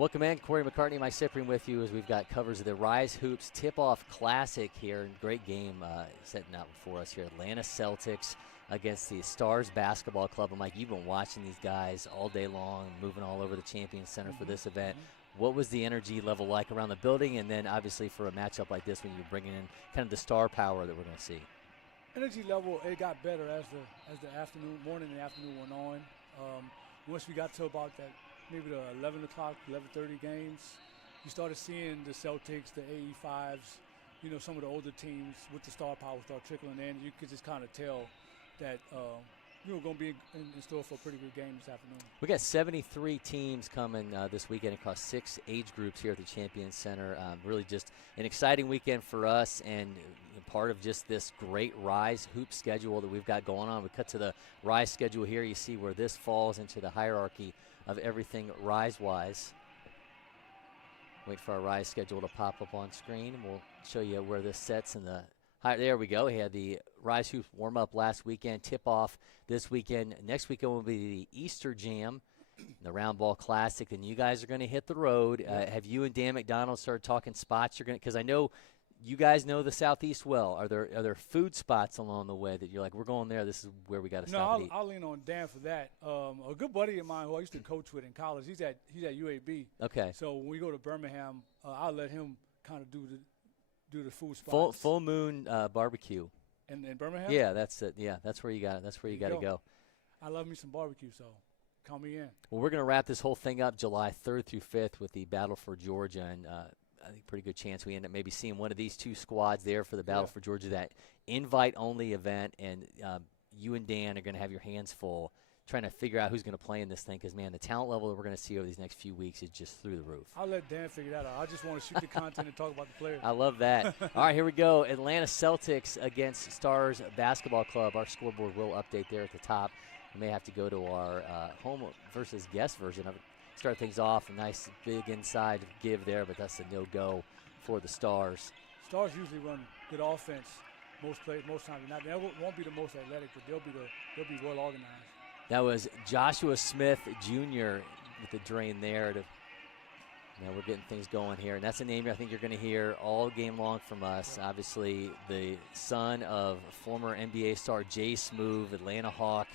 Welcome in, Cory McCartney, Mike Cyprien with you as we've got covers of the RYZE Hoops Tip-Off Classic here. Great game setting out before us here. Atlanta Celtics against the Stars Basketball Club. And Mike, you've been watching these guys all day long, moving all over the Champions Center for this event. What was the energy level like around the building? And then obviously for a matchup like this when you're bringing in kind of the star power that we're going to see. Energy level, it got better as the morning and afternoon went on. Once we got to about that, maybe the 11 o'clock, 11:30 games, you started seeing the Celtics, the AE5s, some of the older teams with the star power start trickling in. You could just kind of tell that we were going to be in store for a pretty good game this afternoon. We got 73 teams coming this weekend across 6 age groups here at the Champions Center. Really just an exciting weekend for us and part of just this great RYZE hoop schedule that we've got going on. We cut to the RYZE schedule here. You see where this falls into the hierarchy of everything RYZE-wise. Wait for our RYZE schedule to pop up on screen, and we'll show you where this sets in the there we go. We had the RYZE Hoops warm-up last weekend, tip-off this weekend. Next weekend will be the Easter Jam, the Round Ball Classic, and you guys are going to hit the road. Have you and Dan McDonald started talking spots you're going to – because I know you guys know the Southeast well. Are there food spots along the way that you're like, we're going there, this is where we got to stop and eat? I'll lean on Dan for that. A good buddy of mine who I used to coach with in college, he's at UAB. Okay. So when we go to Birmingham, I'll let him kind of do the food spots. Full Moon Barbecue. In Birmingham? Yeah, that's it. Yeah, that's where you got it. That's where you got to go. I love me some barbecue, so count me in. Well, we're going to wrap this whole thing up July 3rd through 5th with the Battle for Georgia, and I think pretty good chance we end up maybe seeing one of these two squads there for the Battle for Georgia, that invite-only event, and you and Dan are going to have your hands full trying to figure out who's going to play in this thing because, man, the talent level that we're going to see over these next few weeks is just through the roof. I'll let Dan figure that out. I just want to shoot the content and talk about the players. I love that. All right, here we go. Atlanta Celtics against Stars Basketball Club. Our scoreboard will update there at the top. We may have to go to our home versus guest version of it. Start things off. A nice big inside give there, but that's a no-go for the Stars. Stars usually run good offense most times. Now, they won't be the most athletic, but they'll be well organized. That was Joshua Smith Jr. with the drain there. Now we're getting things going here. And that's a name I think you're going to hear all game long from us. Obviously, the son of former NBA star Jay Smoove, Atlanta Hawk,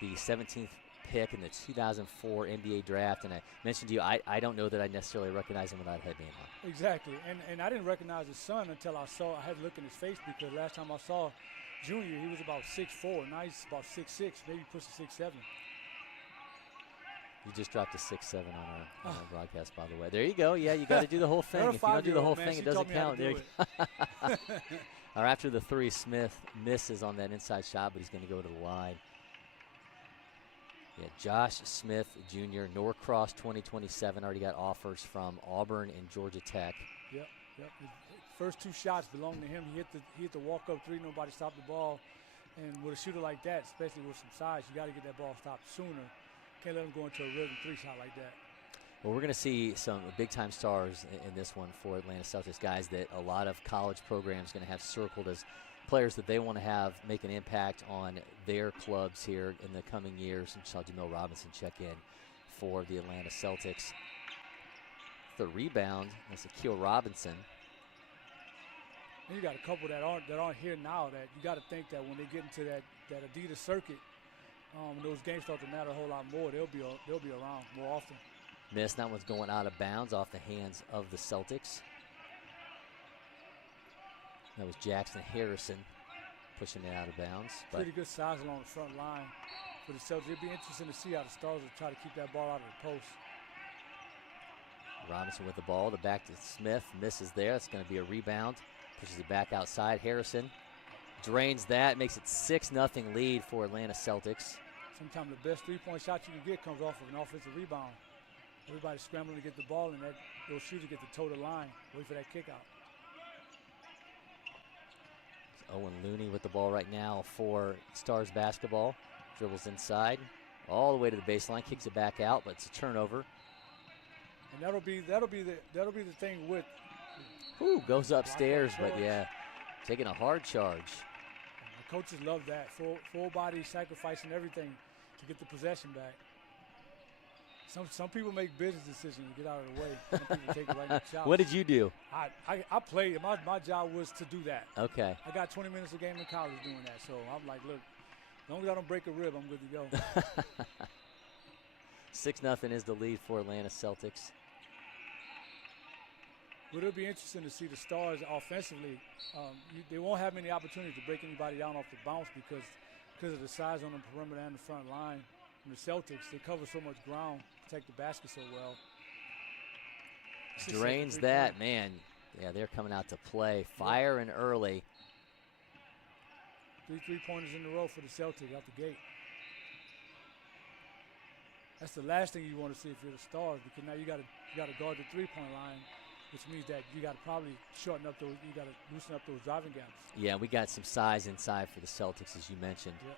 the 17th pick in the 2004 NBA draft. And I mentioned to you, I don't know that I necessarily recognize him without a headband on. Exactly. And I didn't recognize his son until I had to look in his face, because last time I saw Junior, he was about 6'4". Now he's about 6'6", maybe pushing 6'7". You just dropped a 6'7" on our broadcast, by the way. There you go. Yeah, you got to do the whole thing. If you don't do the whole thing, it doesn't count. There you go. All right, after the three, Smith misses on that inside shot, but he's going to go to the line. Yeah, Josh Smith Jr., Norcross 2027, already got offers from Auburn and Georgia Tech. Yep. First two shots belong to him. He hit the walk-up three. Nobody stopped the ball. And with a shooter like that, especially with some size, you got to get that ball stopped sooner. Can't let him go into a rhythm three-shot like that. Well, we're going to see some big-time stars in this one for Atlanta Celtics, guys that a lot of college programs going to have circled as players that they want to have make an impact on their clubs here in the coming years. And saw Jamil Robinson check in for the Atlanta Celtics. The rebound, that's Akil Robinson. And you got a couple that aren't here now that you got to think that when they get into that Adidas circuit, when those games start to matter a whole lot more, they'll be around more often. Miss. That one's going out of bounds off the hands of the Celtics. That was Jackson Harrison pushing it out of bounds. Pretty good size along the front line for the Celtics. It'd be interesting to see how the Stars will try to keep that ball out of the post. Robinson with the ball. The back to Smith. Misses there. It's going to be a rebound. Pushes it back outside. Harrison drains that. Makes it 6-0 lead for Atlanta Celtics. Sometimes the best three-point shot you can get comes off of an offensive rebound. Everybody's scrambling to get the ball, and those shooters get to toe the line. Wait for that kick out. Owen Looney with the ball right now for Stars basketball. Dribbles inside, all the way to the baseline, kicks it back out, but it's a turnover. And that'll be the thing with. Goes upstairs, but yeah, taking a hard charge. The coaches love that full body sacrificing everything to get the possession back. Some people make business decisions to get out of the way. Some people take it right in the chops. What did you do? I played. My job was to do that. Okay. I got 20 minutes a game in college doing that. So I'm like, look, as long as I don't break a rib, I'm good to go. 6-0 is the lead for Atlanta Celtics. But it'll be interesting to see the Stars offensively. They won't have many opportunities to break anybody down off the bounce because of the size on the perimeter and the front line. And the Celtics, they cover so much ground, protect the basket so well. Drains that, man. Yeah, they're coming out to play. Firing early. 3 3-pointers in a row for the Celtics out the gate. That's the last thing you want to see if you're the Stars, because now you got to guard the 3-point line, which means that you got to probably shorten up those. You got to loosen up those driving gaps. Yeah, we got some size inside for the Celtics, as you mentioned. Yep.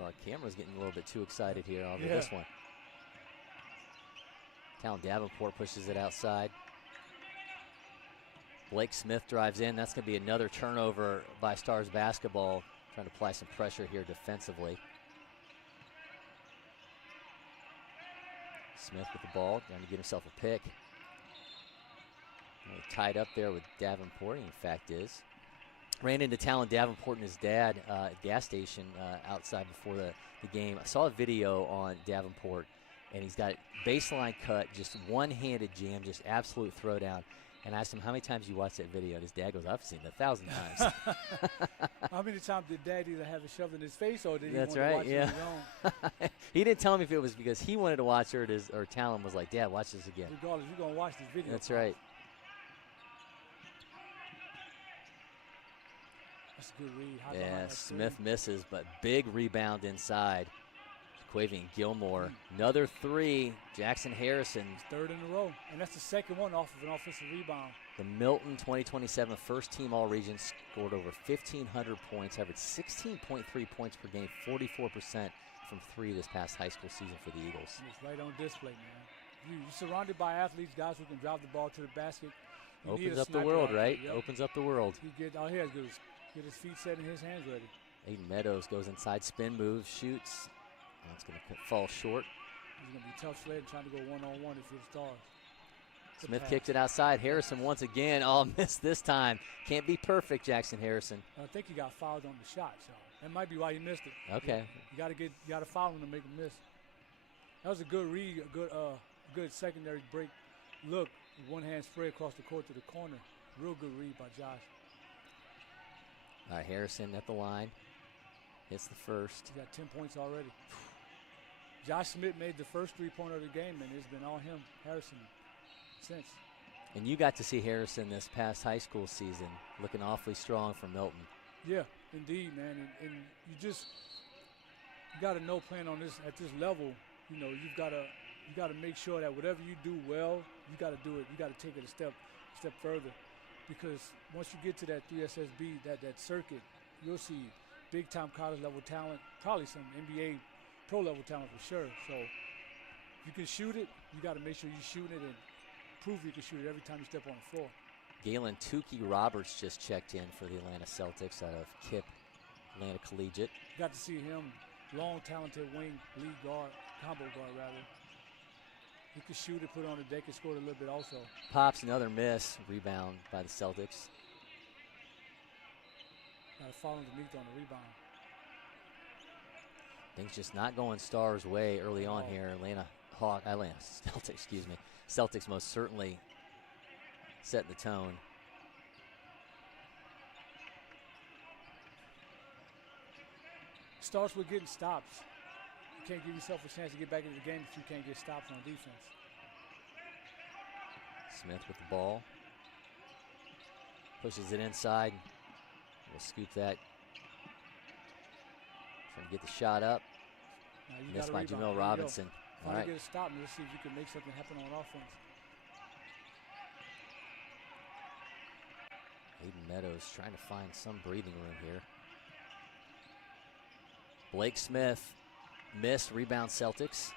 Our camera's getting a little bit too excited here over this one. Talon Davenport pushes it outside. Blake Smith drives in. That's going to be another turnover by Stars basketball, trying to apply some pressure here defensively. Smith with the ball, trying to get himself a pick. Really tied up there with Davenport, he in fact is. Ran into Talon Davenport and his dad at a gas station outside before the game. I saw a video on Davenport, and he's got baseline cut, just one-handed jam, just absolute throwdown. And I asked him, how many times you watched that video? And his dad goes, I've seen it 1,000 times. How many times did Dad either have it shoved in his face or did he want to watch it on his own? He didn't tell me if it was because he wanted to watch it or Talon was like, Dad, watch this again. Regardless, you're going to watch this video. That's right. That's a good read. Yeah, Smith misses, but big rebound inside. Quavian Gilmore, another three. Jackson Harrison. Third in a row, and that's the second one off of an offensive rebound. The Milton 2027 first team All-Region scored over 1,500 points, averaged 16.3 points per game, 44% from three this past high school season for the Eagles. And it's right on display, man. You're surrounded by athletes, guys who can drive the ball to the basket. Opens up the world, right? Yep. Opens up the world. All he has to do is get his feet set and his hands ready. Aiden Meadows goes inside, spin move, shoots. Oh, it's going to fall short. It's going to be tough sled trying to go one-on-one if you're the Stars. Smith kicks it outside. Harrison once again. Oh, missed this time. Can't be perfect, Jackson Harrison. I think he got fouled on the shot, so that might be why he missed it. Okay. You got to foul him to make him miss. That was a good read, a good secondary break look. One hand spread across the court to the corner. Real good read by Josh. All right, Harrison at the line. Hits the first. He got 10 points already. Josh Smith made the first three-pointer of the game, and it's been all him, Harrison, since. And you got to see Harrison this past high school season, looking awfully strong for Milton. Yeah, indeed, man. And you got to know playing on this at this level. You know, you got to make sure that whatever you do well, you got to do it. You got to take it a step further, because once you get to that 3SSB, that circuit, you'll see big-time college-level talent, probably some NBA pro-level talent for sure. So if you can shoot it, you got to make sure you're shooting it and prove you can shoot it every time you step on the floor. Galen Tukey Roberts just checked in for the Atlanta Celtics out of KIPP, Atlanta Collegiate. Got to see him, long, talented wing, lead guard, combo guard rather. He could shoot it, put it on the deck, and scored a little bit also. Pops another miss, rebound by the Celtics. Got to fall underneath on the rebound. Things just not going Stars' way early on here. Celtics, excuse me. Celtics most certainly setting the tone. Starts with getting stops. You can't give yourself a chance to get back into the game if you can't get stops on defense. Smith with the ball. Pushes it inside. We'll scoop that. Trying to get the shot up. Missed by Jamil Robinson. All right. Get a stop and let's see if you can make something happen on offense. Aiden Meadows trying to find some breathing room here. Blake Smith missed, rebound Celtics.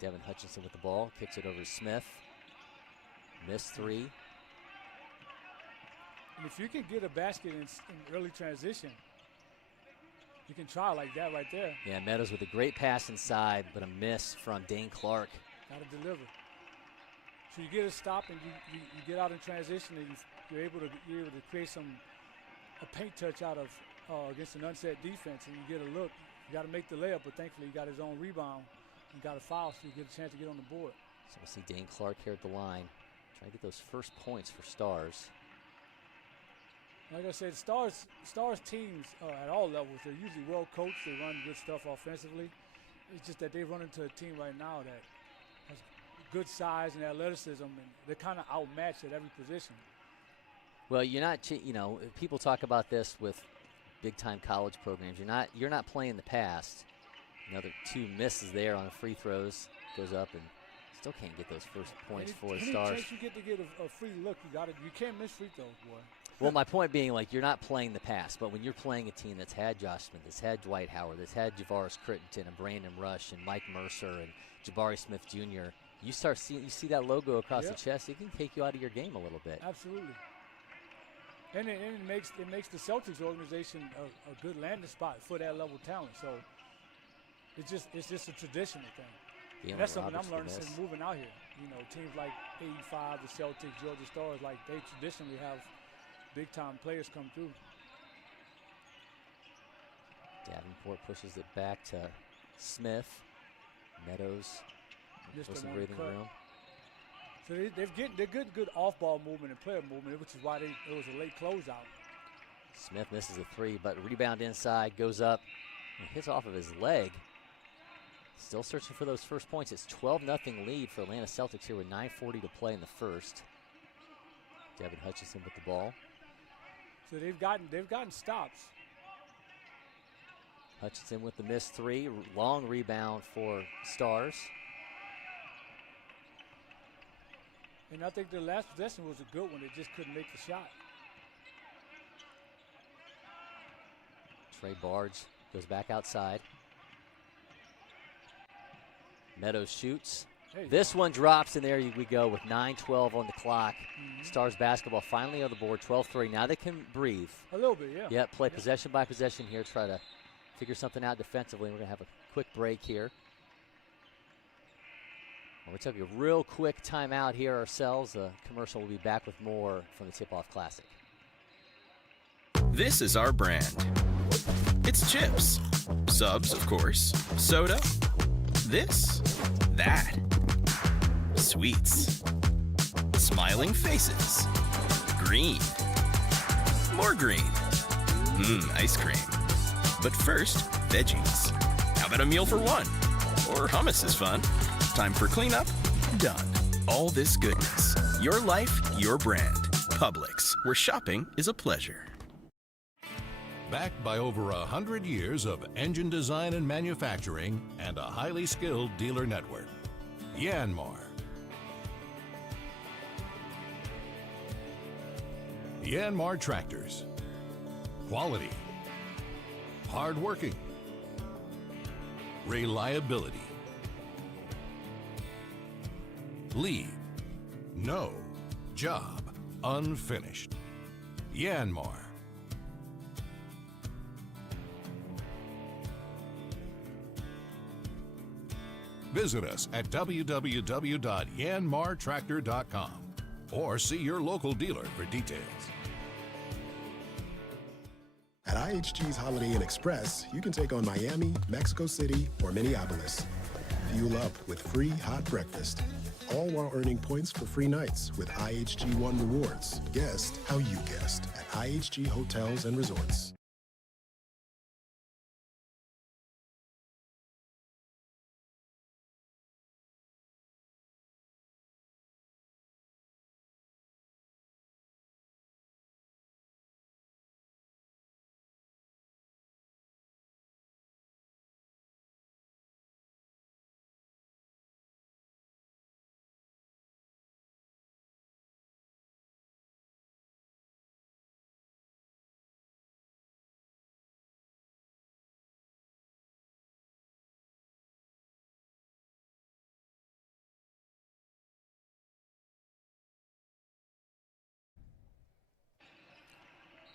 Devin Hutchinson with the ball, kicks it over to Smith. Missed three. And if you can get a basket in early transition, You can try like that right there. Yeah, Meadows with a great pass inside, but a miss from Dane Clark. Got to deliver. So you get a stop and you get out in transition and you're able to create a paint touch out of against an unset defense, and you get a look. You got to make the layup, but thankfully he got his own rebound and got a foul, so you get a chance to get on the board. So we'll see Dane Clark here at the line, trying to get those first points for Stars. Like I said, Stars teams at all levels, they're usually well coached. They run good stuff offensively. It's just that they run into a team right now that has good size and athleticism, and they're kind of outmatched at every position. Well, you're not, people talk about this with big-time college programs. You're not playing the past. Another 2 misses there on the free throws. Goes up and still can't get those first points for the Stars. Any chance you get to get a free look, you can't miss free throws, boy. Well, my point being, like, you're not playing the past, but when you're playing a team that's had Josh Smith, that's had Dwight Howard, that's had Javaris Crittenton and Brandon Rush and Mike Mercer and Jabari Smith Jr., you see that logo across the chest, it can take you out of your game a little bit. Absolutely. And it makes the Celtics organization a good landing spot for that level talent. So it's just a traditional thing. And that's something I'm learning since moving out here. You know, teams like 85, the Celtics, Georgia Stars, like they traditionally have big-time players come through. Davenport pushes it back to Smith. Meadows for some breathing room. So they're good off-ball movement and player movement, which is why it was a late closeout. Smith misses a 3, but rebound inside, goes up, and hits off of his leg. Still searching for those first points. It's 12-0 lead for Atlanta Celtics here with 9:40 to play in the first. Devin Hutchinson with the ball. So they've gotten stops. Hutchinson with the missed 3, long rebound for Stars. And I think the last possession was a good one. They just couldn't make the shot. Trey Barge goes back outside. Meadows shoots. This one drops, and there we go with 9:12 on the clock. Stars basketball finally on the board, 12-3. Now they can breathe. A little bit, yeah. Yep, play possession by possession here, try to figure something out defensively. We're going to have a quick break here. We'll take a real quick timeout here ourselves. The commercial will be back with more from the Tip-Off Classic. This is our brand. It's chips. Subs, of course. Soda. This. That. Sweets. Smiling faces. Green. More green. Ice cream. But first, veggies. How about a meal for one? Or hummus is fun. Time for cleanup? Done. All this goodness. Your life, your brand. Publix, where shopping is a pleasure. Backed by over 100 years of engine design and manufacturing and a highly skilled dealer network. Yanmar. Yanmar Tractors. Quality. Hardworking. Reliability. Leave. No. Job unfinished. Yanmar. Visit us at www.yanmartractor.com or see your local dealer for details. At IHG's Holiday Inn Express, you can take on Miami, Mexico City, or Minneapolis. Fuel up with free hot breakfast, all while earning points for free nights with IHG One Rewards. Guest how you guessed at IHG Hotels and Resorts.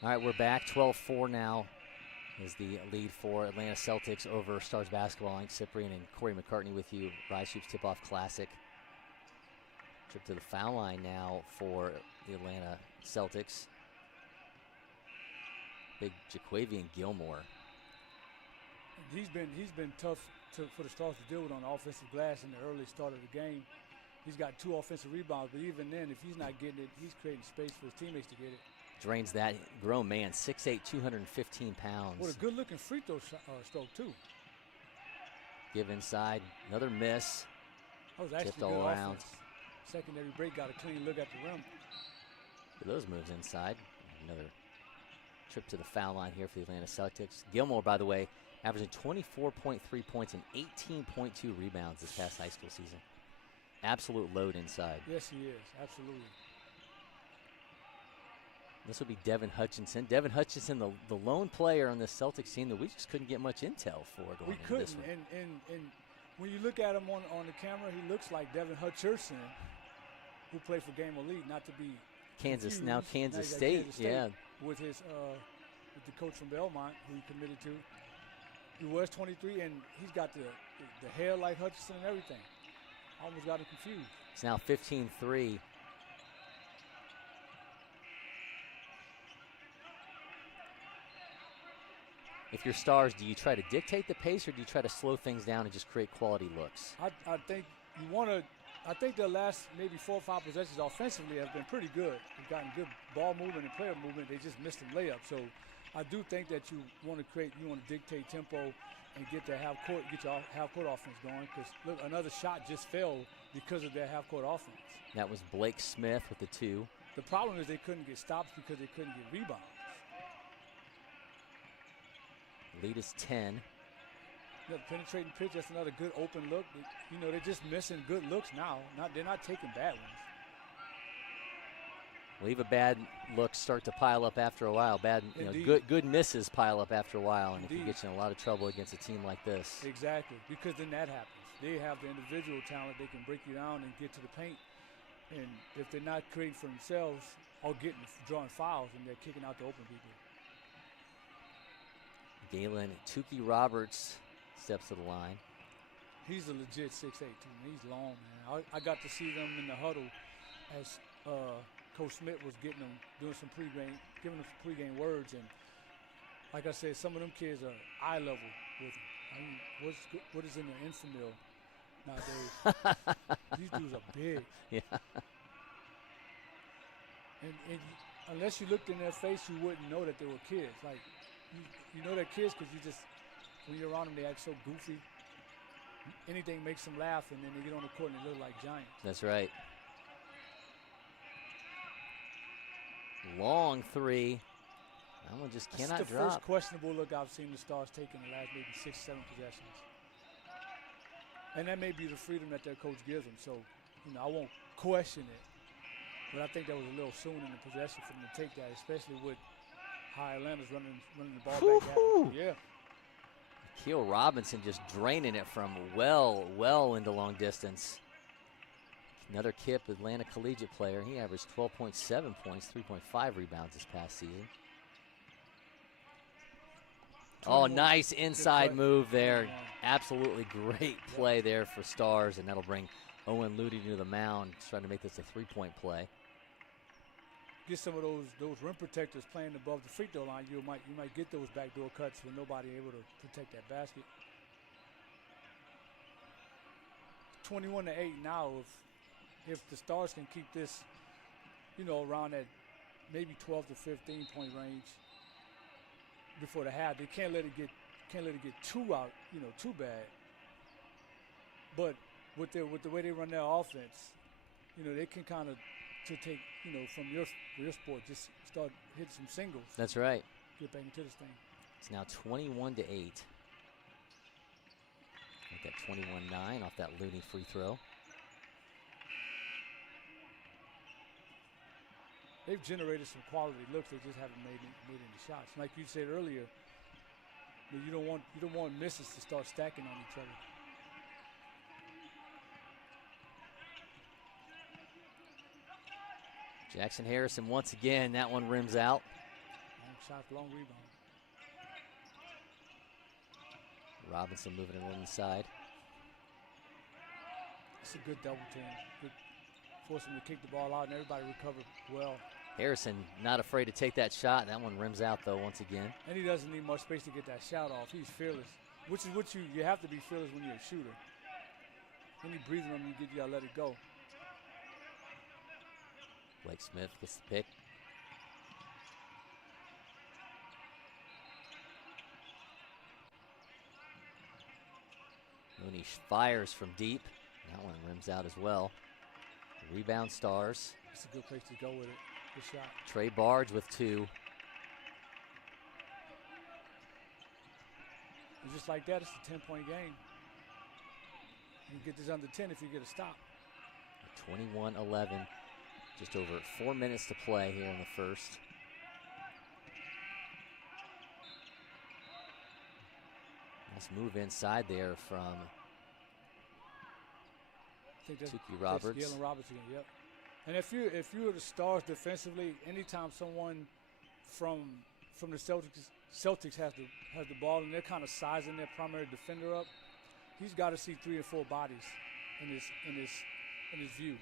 All right, we're back, 12-4 now is the lead for Atlanta Celtics over Stars basketball. I'm Cyprien and Cory McCartney with you. RYZE Hoops Tip-Off Classic. Trip to the foul line now for the Atlanta Celtics. Big Jaquavian Gilmore. He's been tough for the Stars to deal with on the offensive glass in the early start of the game. He's got 2 offensive rebounds, but even then, if he's not getting it, he's creating space for his teammates to get it. Drains that grown man, 6'8", 215 pounds. What a good-looking free throw stroke, too. Give inside, another miss. That was actually tipped all good around. offense. Secondary break, got a clean look at the rim. For those moves inside, another trip to the foul line here for the Atlanta Celtics. Gilmore, by the way, averaging 24.3 points and 18.2 rebounds this past high school season. Absolute load inside. Yes, he is. Absolutely. This will be Devin Hutchinson. Devin Hutchinson, the lone player on this Celtics team that we just couldn't get much intel for going into this one. And when you look at him on the camera, he looks like Devin Hutchinson, who played for Game Elite, not to be Kansas confused. State, yeah. With his with the coach from Belmont, who he committed to. He was 23, and he's got the hair like Hutchinson and everything. Almost got him confused. It's now 15-3. If you're Stars, do you try to dictate the pace or do you try to slow things down and just create quality looks? I think you want to. I think the last maybe 4 or 5 possessions offensively have been pretty good. They've gotten good ball movement and player movement. They just missed a layup. So I do think that you want to dictate tempo and get your half court offense going. Because look, another shot just fell because of their half court offense. That was Blake Smith with the 2. The problem is they couldn't get stops because they couldn't get rebounds. Lead is 10. Look, penetrating pitch, that's another good open look. They're just missing good looks now. They're not taking bad ones. Leave a bad look start to pile up after a while. Good misses pile up after a while, and it can get you in a lot of trouble against a team like this. Exactly, because then that happens. They have the individual talent. They can break you down and get to the paint. And if they're not creating for themselves or drawing fouls, and they're kicking out the open people. Galen Tukey Roberts steps to the line. He's a legit 6'8", too. He's long, man. I got to see them in the huddle as Coach Smith was giving them some pregame words. And like I said, some of them kids are eye level with him. I mean, what is in the infamil nowadays? These dudes are big. Yeah. And unless you looked in their face, you wouldn't know that they were kids. Like, you know they're kids because when you're around them, they act so goofy. Anything makes them laugh, and then they get on the court and they look like giants. That's right. Long 3. That one just cannot drop. That's the first questionable look I've seen the Stars take in the last maybe 6, 7 possessions. And that may be the freedom that their coach gives them. So, I won't question it. But I think that was a little soon in the possession for them to take that, especially with how Atlanta's running the ball back at them. Yeah. Keel Robinson just draining it from well into long distance. Another Kip Atlanta collegiate player. He averaged 12.7 points, 3.5 rebounds this past season. Oh, nice inside move there. Absolutely great play there for Stars, and that'll bring Owen Ludy to the mound, trying to make this a 3-point play. Get some of those rim protectors playing above the free throw line. You might get those backdoor cuts with nobody able to protect that basket. 21-8 now. If the Stars can keep this, around that maybe 12 to 15 point range before the half, they can't let it get too out, too bad. But with the way they run their offense, they can kind of take, from your sport, just start hitting some singles. That's right. Get back into this thing. It's now 21-8. Like that 21-9 off that Looney free throw. They've generated some quality looks. They just haven't made any shots. Like you said earlier, you don't want misses to start stacking on each other. Jackson Harrison once again. That one rims out. Long shot, long rebound. Robinson moving it on the side. It's a good double team. Good. Force him to kick the ball out and everybody recovered well. Harrison not afraid to take that shot. That one rims out though once again. And he doesn't need much space to get that shot off. He's fearless, which is what you have to be fearless when you're a shooter. Any breathing on you gotta let it go. Blake Smith gets the pick. Mooney fires from deep. That one rims out as well. Rebound Stars. It's a good place to go with it. Good shot. Trey Barge with 2. And just like that, it's a 10-point game. You can get this under 10 if you get a stop. 21-11. Just over 4 minutes to play here in the first. Nice move inside there from Tuki Roberts. Galen Roberts again, yep. And if you're the Stars defensively, anytime someone from the Celtics has the ball and they're kind of sizing their primary defender up, he's got to see 3 or 4 bodies in his view.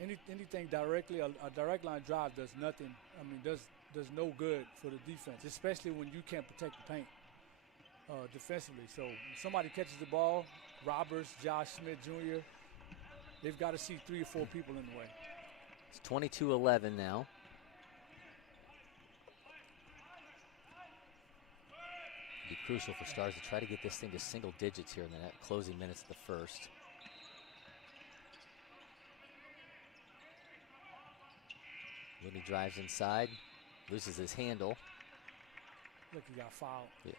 Anything directly, a direct line drive does nothing. I mean, does no good for the defense, especially when you can't protect the paint defensively. So when somebody catches the ball, Roberts, Josh Smith Jr., they've got to see 3 or 4 people in the way. It's 22-11 now. It'd be crucial for Stars to try to get this thing to single digits here in the closing minutes of the first. Looney drives inside, loses his handle. Look, he got fouled. Yeah.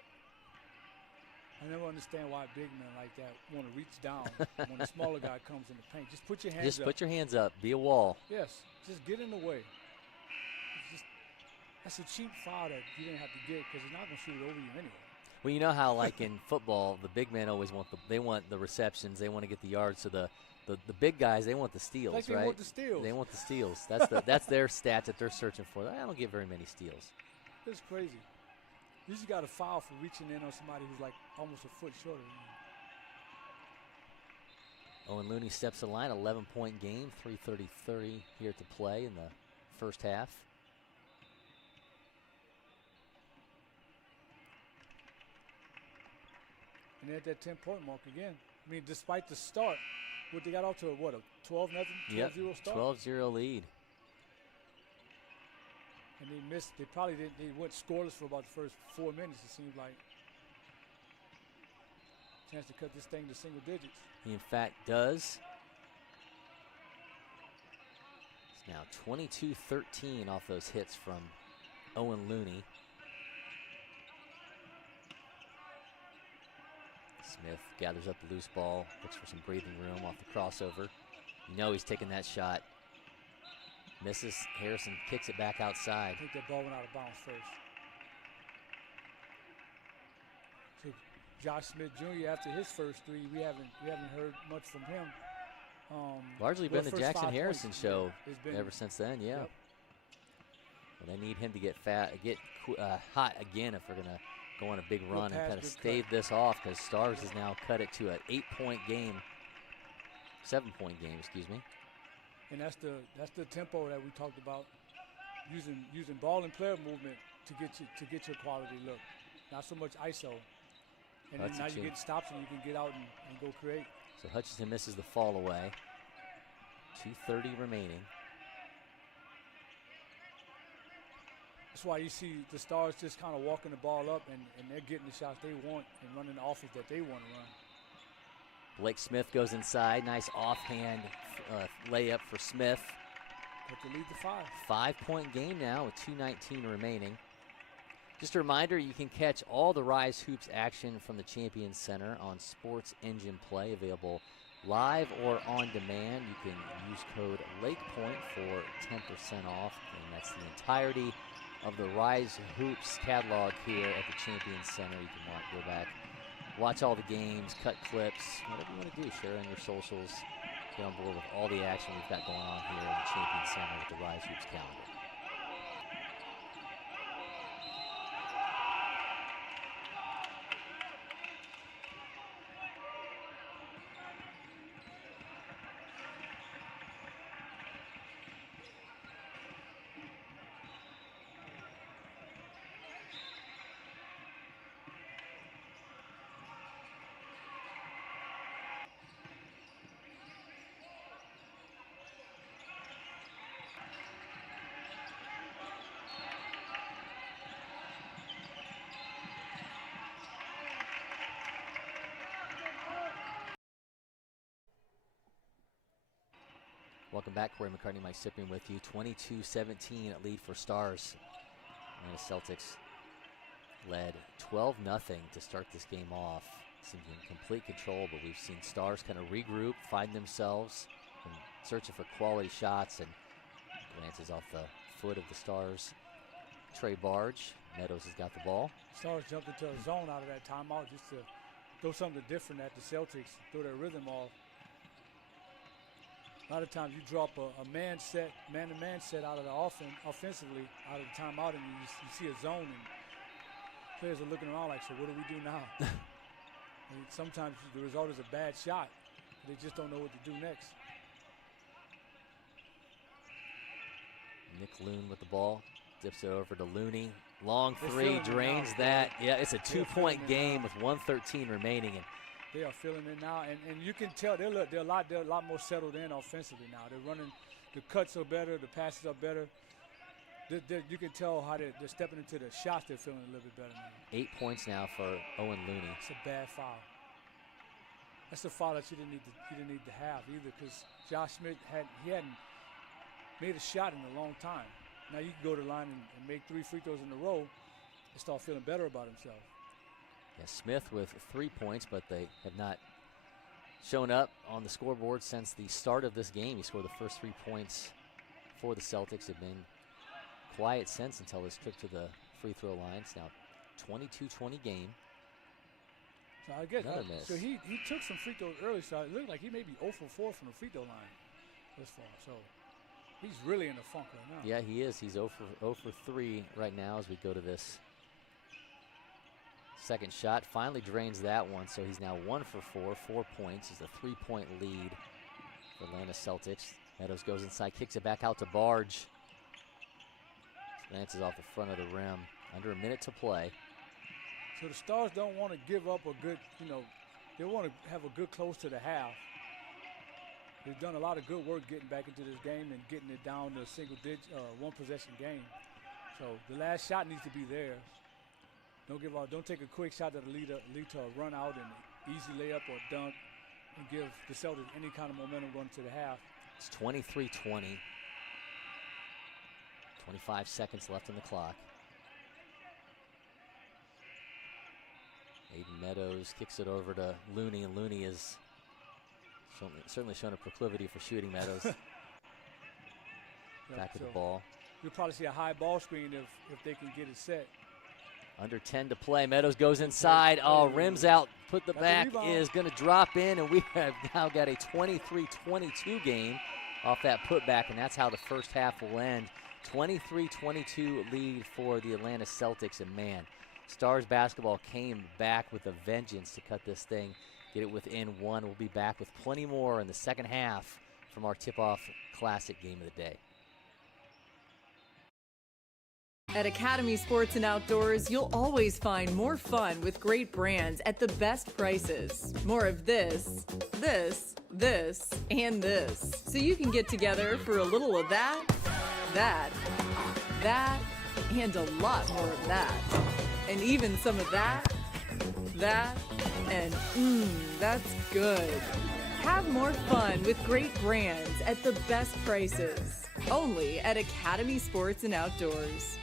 I never understand why big men like that want to reach down when the smaller guy comes in the paint. Just put your hands up. Just put your hands up. Be a wall. Yes. Just get in the way. That's a cheap foul that you didn't have to get because he's not going to shoot it over you anyway. Well, you know how like in football, the big men always want the receptions. They want to get the yards. So the big guys, they want the steals, like right? They want the steals. They want the steals. That's their stats that they're searching for. I don't get very many steals. It's crazy. You just got a foul for reaching in on somebody who's like almost a foot shorter than you. Owen Looney steps in line, 11-point game, 3:30 here to play in the first half. And they're at that 10-point mark again. I mean, despite the start, they got off to a 12-0, 12-0 start? 12-0 lead. And they missed. They probably didn't. They went scoreless for about the first 4 minutes. It seemed like chance to cut this thing to single digits. He in fact does. It's now 22-13 off those hits from Owen Looney. Smith gathers up the loose ball, looks for some breathing room off the crossover. You know he's taking that shot. Misses. Harrison kicks it back outside. I think that ball went out of bounds first. So Josh Smith Jr. after his first 3, we haven't heard much from him. Largely been the Jackson Harrison show ever since then. Yeah. Yep. Well, they need him to get hot again if we're gonna go on a big run and kind of stave this off, because Stars has now cut it to an 8-point game, 7-point game, excuse me. And that's the tempo that we talked about, using ball and player movement to get your quality look. Not so much ISO. And then now you get stops and you can get out and go create. So Hutchinson misses the fall away. 2:30 remaining. That's why you see the Stars just kind of walking the ball up and they're getting the shots they want and running the offense that they want to run. Blake Smith goes inside. Nice offhand layup for Smith. But to lead the 5. 5-point game now with 2:19 remaining. Just a reminder, you can catch all the RYZE Hoops action from the Champions Center on Sports Engine Play, available live or on demand. You can use code LakePoint for 10% off, and that's the entirety of the RYZE Hoops catalog here at the Champions Center. You can go back, watch all the games, cut clips, whatever you want to do. Share on your socials. Get on board with all the action we've got going on here at the Champions Center with the RYZE Hoops calendar. Welcome back. Cory, McCartney, Mike Cyprien with you. 22-17 lead for Stars. And the Celtics led 12-0 to start this game off. Seemed in complete control, but we've seen Stars kind of regroup, find themselves, and searching for quality shots, and glances off the foot of the Stars. Trey Barge. Meadows has got the ball. Stars jumped into a zone out of that timeout just to throw something different at the Celtics, throw their rhythm off. A lot of times you drop a man-to-man set out of the offensively, out of the timeout, and you see a zone, and players are looking around like, so what do we do now? And sometimes the result is a bad shot. They just don't know what to do next. Nick Loon with the ball. Dips it over to Looney. Long three, drains that. Yeah, it's a two-point game with 1:13 remaining. And they are feeling it now, and you can tell they're a lot more settled in offensively now. They're running, the cuts are better, the passes are better. You can tell how they're stepping into the shots. They're feeling a little bit better now. 8 points now for Owen Looney. It's a bad foul. That's a foul that you didn't need to have either, because Josh Smith hadn't made a shot in a long time. Now you can go to the line and make 3 free throws in a row and start feeling better about himself. Yeah, Smith with 3 points, but they have not shown up on the scoreboard since the start of this game. He scored the first 3 points for the Celtics. Have been quiet since until this trip to the free throw line. It's now 22-20 game. So I guess miss. So he took some free throws early, so it looked like he may be 0 for 4 from the free throw line this far. So he's really in a funk right now. Yeah, he is. He's 0 for 3 right now as we go to this second shot. Finally drains that one, so he's now 1 for 4, 4 points. He's a 3-point lead for Atlanta Celtics. Meadows goes inside, kicks it back out to Barge. Lances off the front of the rim. Under a minute to play. So the Stars don't want to give up a good, they want to have a good close to the half. They've done a lot of good work getting back into this game and getting it down to a single-digit, one-possession game. So the last shot needs to be theirs. Don't give out. Don't take a quick shot that'll lead to a run out and easy layup or dunk and give the Celtics any kind of momentum going to the half. It's 23-20. 25 seconds left on the clock. Aiden Meadows kicks it over to Looney, and Looney is certainly shown a proclivity for shooting. Meadows back with the ball. You'll probably see a high ball screen if they can get it set. Under 10 to play. Meadows goes inside. Oh, rims out. Put the back is going to drop in, and we have now got a 23-22 game off that putback, and that's how the first half will end. 23-22 lead for the Atlanta Celtics, and man, Stars basketball came back with a vengeance to cut this thing, get it within 1. We'll be back with plenty more in the second half from our tip-off classic game of the day. At Academy Sports and Outdoors, you'll always find more fun with great brands at the best prices. More of this, and this. So you can get together for a little of that, and a lot more of that. And even some of that, and that's good. Have more fun with great brands at the best prices. Only at Academy Sports and Outdoors.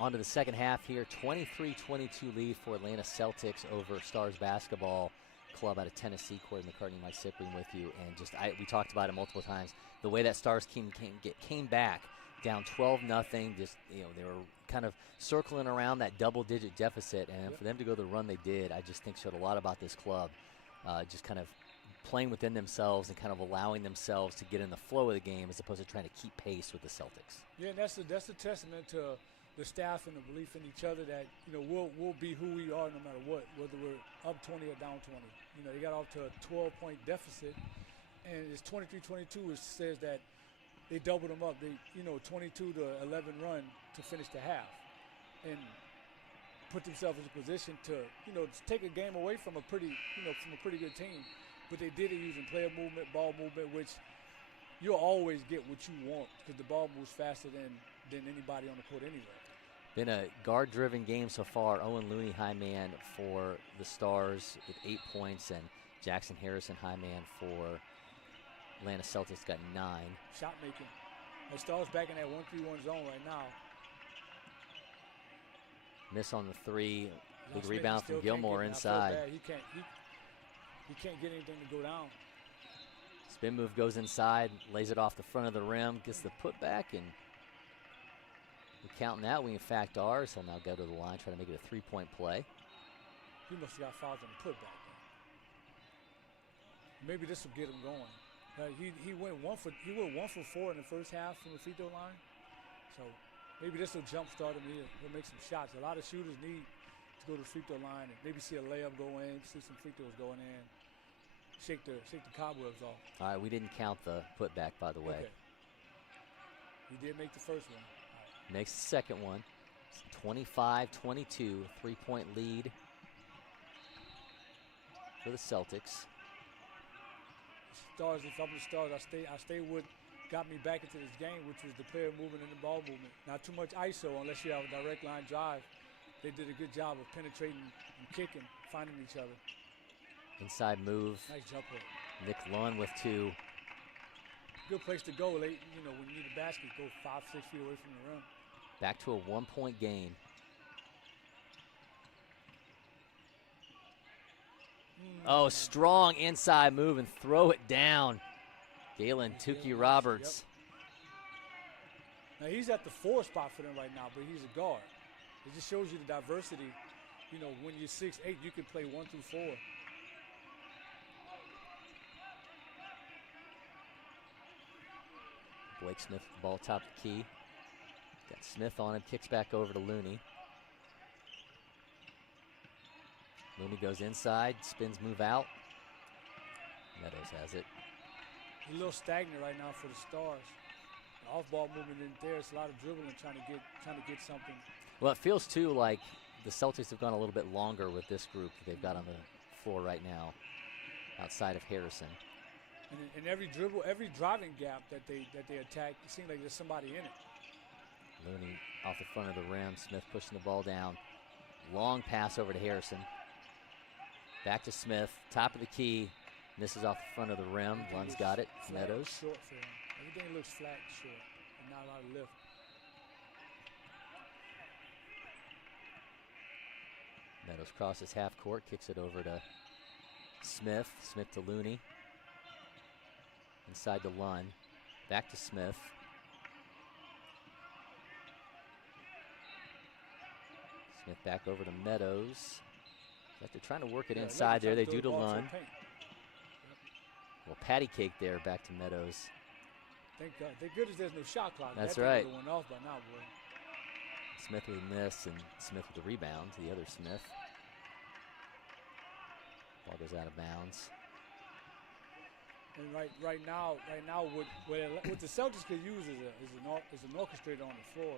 On to the second half here, 23-22 lead for Atlanta Celtics over Stars Basketball Club out of Tennessee. Cory McCartney, Mike Cyprien with you, and just we talked about it multiple times. The way that Stars came back down 12-0, just they were kind of circling around that double-digit deficit, and for them to go the run they did, I just think showed a lot about this club. Just kind of playing within themselves and kind of allowing themselves to get in the flow of the game as opposed to trying to keep pace with the Celtics. Yeah, and that's a testament to the staff and the belief in each other that we'll be who we are no matter what, whether we're up 20 or down 20. They got off to a 12-point deficit, and it's 23-22, which says that they doubled them up. They 22 to 11 run to finish the half, and put themselves in a position to to take a game away from a pretty good team. But they did it using player movement, ball movement, which you'll always get what you want because the ball moves faster than anybody on the court anyway. Been a guard-driven game so far. Owen Looney, high man for the Stars with 8 points, and Jackson Harrison, high man for Atlanta Celtics, got 9. Shot making. The Stars back in that 1-3-1 zone right now. Miss on the 3. Big Smith rebound from Gilmore inside. He can't get anything to go down. Spin move goes inside, lays it off the front of the rim, gets the putback, and we're counting that. We in fact are. So now go to the line, try to make it a 3-point play. He must have got fouls on the putback. Maybe this will get him going. He went 1 for 4 in the first half from the free throw line. So maybe this will jumpstart him. He'll make some shots. A lot of shooters need to go to the free throw line and maybe see a layup go in, see some free throws going in, shake the cobwebs off. All right, we didn't count the putback, by the way. Okay. He did make the first one. Right. Makes the second one. 25-22, 3-point lead for the Celtics. Stars, if I'm the Stars, I stay with got me back into this game, which was the player movement and the ball movement. Not too much ISO unless you have a direct line drive. They did a good job of penetrating and kicking, finding each other. Inside move. Nice jump hook. Nick Lunn with 2. Good place to go late. When you need a basket, go 5-6 feet away from the rim. Back to a 1-point game. Oh, strong inside move and throw it down. Galen Tukey Roberts. Yep. Now he's at the 4 spot for them right now, but he's a guard. It just shows you the diversity. When you're 6'8", you can play 1 through 4. Blake Smith, ball top the key. Got Smith on him, kicks back over to Looney. Looney goes inside, spins move out. Meadows has it. He's a little stagnant right now for the Stars. The off-ball movement isn't there. It's a lot of dribbling, trying to get something. Well, it feels too like the Celtics have gone a little bit longer with this group that they've got on the floor right now, outside of Harrison. And every dribble, every driving gap that they attack, it seems like there's somebody in it. Looney off the front of the rim. Smith pushing the ball down. Long pass over to Harrison. Back to Smith. Top of the key. Misses off the front of the rim. Lunn's got it. Meadows. Short for him. Everything looks flat and short, and not a lot of lift. Meadows crosses half court, kicks it over to Smith. Smith to Looney. Inside to Lunn. Back to Smith. Smith back over to Meadows. Like they're trying to work it inside there. They do to Lunn. Well, patty cake there back to Meadows. Thank God. Thank goodness there's no shot clock. That's that right. Went off by now, boy. Smith with a miss and Smith with the rebound. The other Smith. Ball goes out of bounds. And right now, what the Celtics could use is an orchestrator on the floor.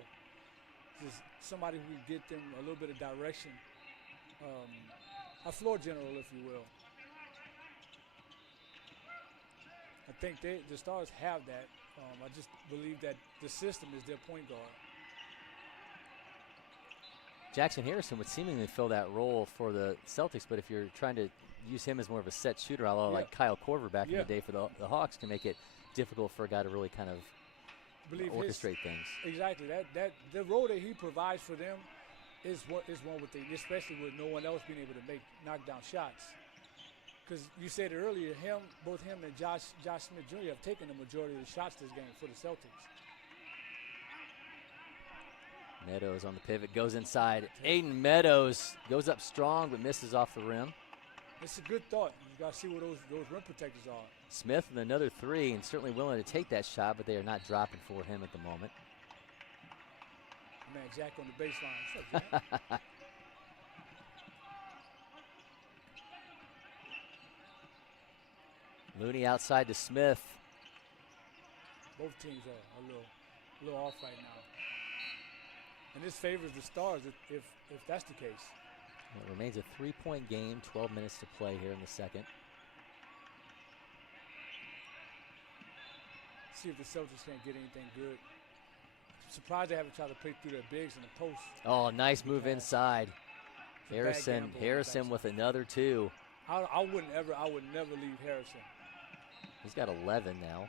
Just somebody who can get them a little bit of direction. A floor general, if you will. I think the Stars have that. I just believe that the system is their point guard. Jackson Harrison would seemingly fill that role for the Celtics, but if you're trying to use him as more of a set shooter, although like Kyle Korver back in the day for the Hawks, can make it difficult for a guy to really kind of orchestrate things. Exactly. That the role that he provides for them is one with they, especially with no one else being able to make knockdown shots. Because you said it earlier, both him and Josh Smith Jr. have taken the majority of the shots this game for the Celtics. Meadows on the pivot, goes inside. Aiden Meadows goes up strong but misses off the rim. It's a good thought. You got to see what those rim protectors are. Smith with another three, and certainly willing to take that shot, but they are not dropping for him at the moment. Man, Jack on the baseline. What's up, Jack? Looney outside to Smith. Both teams are a little off right now. And this favors the Stars if that's the case. It remains a 3-point game, 12 minutes to play here in the second. See if the Celtics can't get anything good. Surprised they haven't tried to play through their bigs in the post. Oh, nice move inside. Harrison with another two. I would never leave Harrison. He's got 11 now.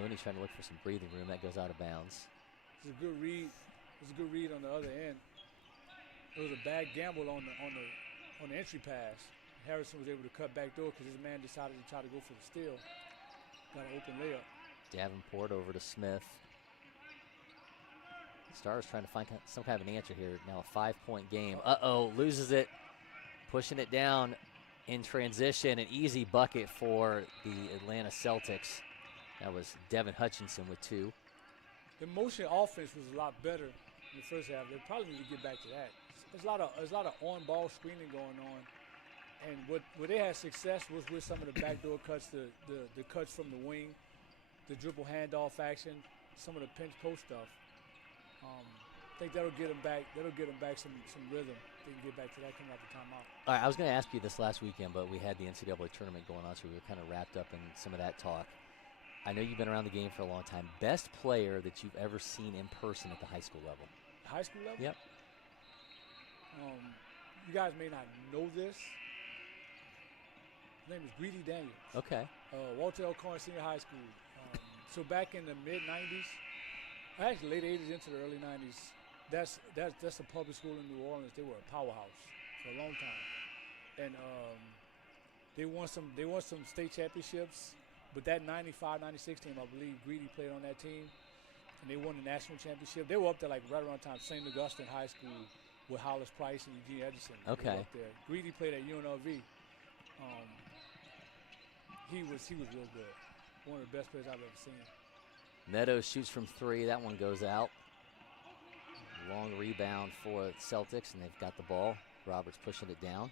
Looney trying to look for some breathing room. That goes out of bounds. It's a good read. It's a good read on the other end. It was a bad gamble on the entry pass. Harrison was able to cut back door because his man decided to try to go for the steal. Got an open layup. Davenport over to Smith. Stars trying to find some kind of an answer here. Now a 5-point game. Loses it. Pushing it down in transition. An easy bucket for the Atlanta Celtics. That was Devin Hutchinson with two. The motion offense was a lot better in the first half. They probably need to get back to that. There's a lot of on-ball screening going on. And where they had success was with some of the backdoor cuts, the cuts from the wing, the dribble handoff action, some of the pinch post stuff. I think that'll get them back. That'll get them back some rhythm. They can get back to that coming out the timeout. All right, I was going to ask you this last weekend, but we had the NCAA tournament going on, so we were kind of wrapped up in some of that talk. I know you've been around the game for a long time. Best player that you've ever seen in person at the high school level? High school level? Yep. You guys may not know this. His name is Greedy Daniels. Okay. Walter Elkhorn Senior High School. So back in the mid-'90s, actually late 80s into the early 90s, that's a public school in New Orleans. They were a powerhouse for a long time, and they won some state championships. But that 95-96 team, I believe Greedy played on that team, and they won the national championship. They were up there like right around the time St. Augustine High School with Hollis Price and Eugene Edgerson. Okay. They were up there. Greedy played at UNLV. He was real good. One of the best players I've ever seen. Meadows shoots from three. That one goes out. Long rebound for Celtics, and they've got the ball. Roberts pushing it down.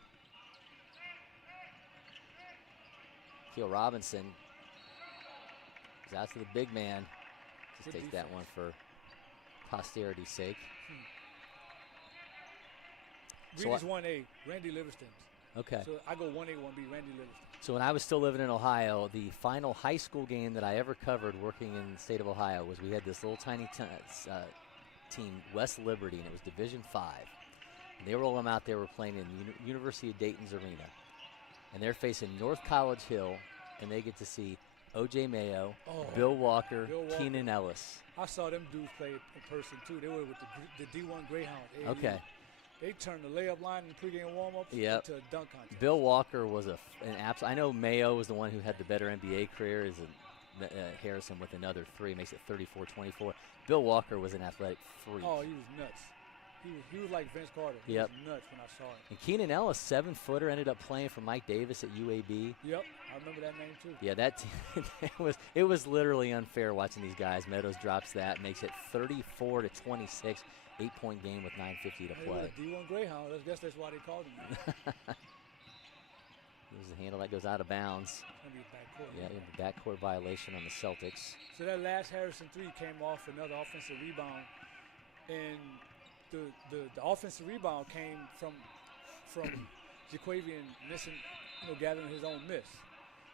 Keel Robinson is out to the big man. Just take that one for posterity's sake. Greedy's 1A, Randy Livingston's. Okay. So I go 1A, 1B, Randy Livingston. So when I was still living in Ohio, the final high school game that I ever covered working in the state of Ohio was we had this little tiny team, West Liberty, and it was Division 5. And they were all out there, were playing in University of Dayton's arena. And they're facing North College Hill, and they get to see O.J. Mayo, Bill Walker, Keenan Ellis. I saw them dudes play in person, too. They were with the D1 Greyhound. Okay. They turned the layup line in pregame warm-ups into a dunk contest. Bill Walker was an absolute. I know Mayo was the one who had the better NBA career. Is Harrison with another three, makes it 34-24. Bill Walker was an athletic freak. Oh, he was nuts. He was like Vince Carter. He was nuts when I saw it. And Keenan Ellis, 7-footer, ended up playing for Mike Davis at UAB. Yep, I remember that name too. Yeah, that it was literally unfair watching these guys. Meadows drops that, makes it 34-26. 8-point game with 9:50 to play. D1 Greyhound. I guess that's why they called him. There's a handle that goes out of bounds. It's going to be a backcourt. Yeah, the backcourt violation on the Celtics. So that last Harrison three came off another offensive rebound, and the offensive rebound came from Jaquavian missing, gathering his own miss.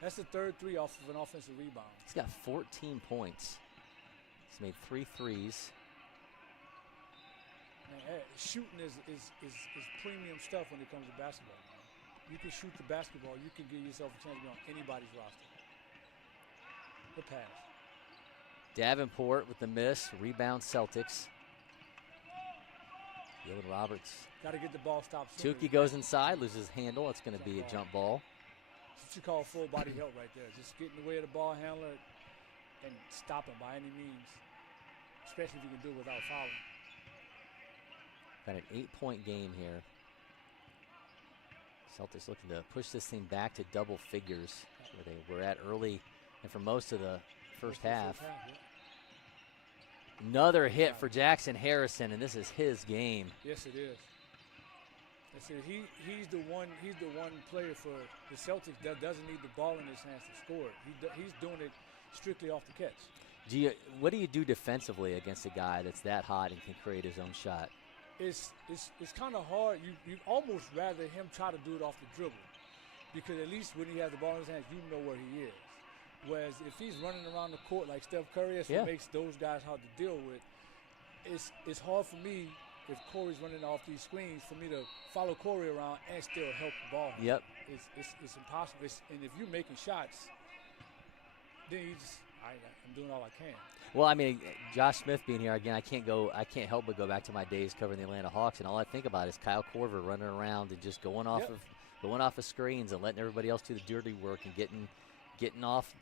That's the third three off of an offensive rebound. He's got 14 points. He's made 3 threes. Man, shooting is premium stuff when it comes to basketball. Man. You can shoot the basketball. You can give yourself a chance to be on anybody's roster. The pass. Davenport with the miss. Rebound Celtics. Dylan Roberts. Got to get the ball stopped sooner. Tukey goes inside, loses handle. It's going to be a jump ball. That's what you call full body help right there. Just get in the way of the ball handler and stop him by any means, especially if you can do it without fouling. Got an 8-point game here. Celtics looking to push this thing back to double figures where they were at early and for most of the first half. Another hit for Jackson Harrison, and this is his game. Yes, it is. That's it. He's the one player for the Celtics that doesn't need the ball in his hands to score. He's doing it strictly off the catch. What do you do defensively against a guy that's that hot and can create his own shot? It's kind of hard. You almost rather him try to do it off the dribble, because at least when he has the ball in his hands, you know where he is. Whereas if he's running around the court like Steph Curry, that's what makes those guys hard to deal with. It's hard for me, if Cory's running off these screens, for me to follow Cory around and still help the ball. Yep. It's impossible. And if you're making shots, then I'm doing all I can. Well, I mean, Josh Smith being here again, I can't help but go back to my days covering the Atlanta Hawks, and all I think about is Kyle Korver running around and just going off of screens and letting everybody else do the dirty work and getting off,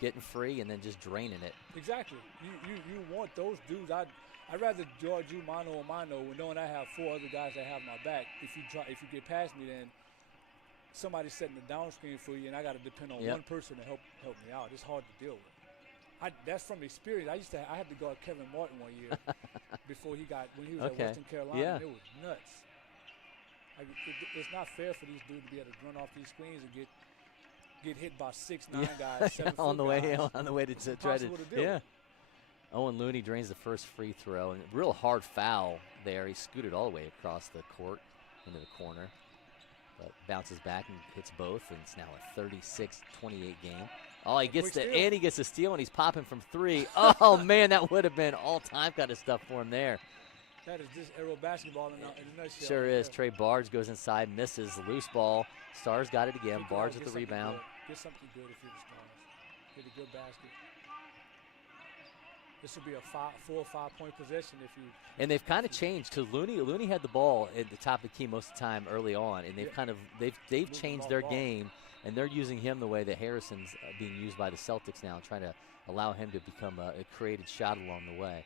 getting free and then just draining it. Exactly. You want those dudes. I'd rather guard you mano a mano knowing I have 4 other guys that have my back. If you get past me, then somebody's setting the down screen for you, and I got to depend on one person to help me out. It's hard to deal with. That's from experience. I had to guard Kevin Martin one year before when he was at Western Carolina. And it was nuts. It's not fair for these dudes to be able to run off these screens and get hit by 6'9" guys, 7 on the way guys. on the way to try to deal. Owen Looney drains the first free throw, and real hard foul there. He scooted all the way across the court into the corner, but bounces back and hits both, and it's now a 36-28 game. Oh, he gets the steal, and he's popping from 3. Oh man, that would have been all-time kind of stuff for him there. That is just aero basketball in a nutshell. Sure is. Trey Barge goes inside, misses, loose ball. Stars got it again. Barge with the rebound. Get something good if you're the Stars. Get a good basket. This would be a 4 or 5 point possession if you. And they've kind of changed, because Looney had the ball at the top of the key most of the time early on, and they've changed their game, and they're using him the way that Harrison's being used by the Celtics now, trying to allow him to become a created shot along the way.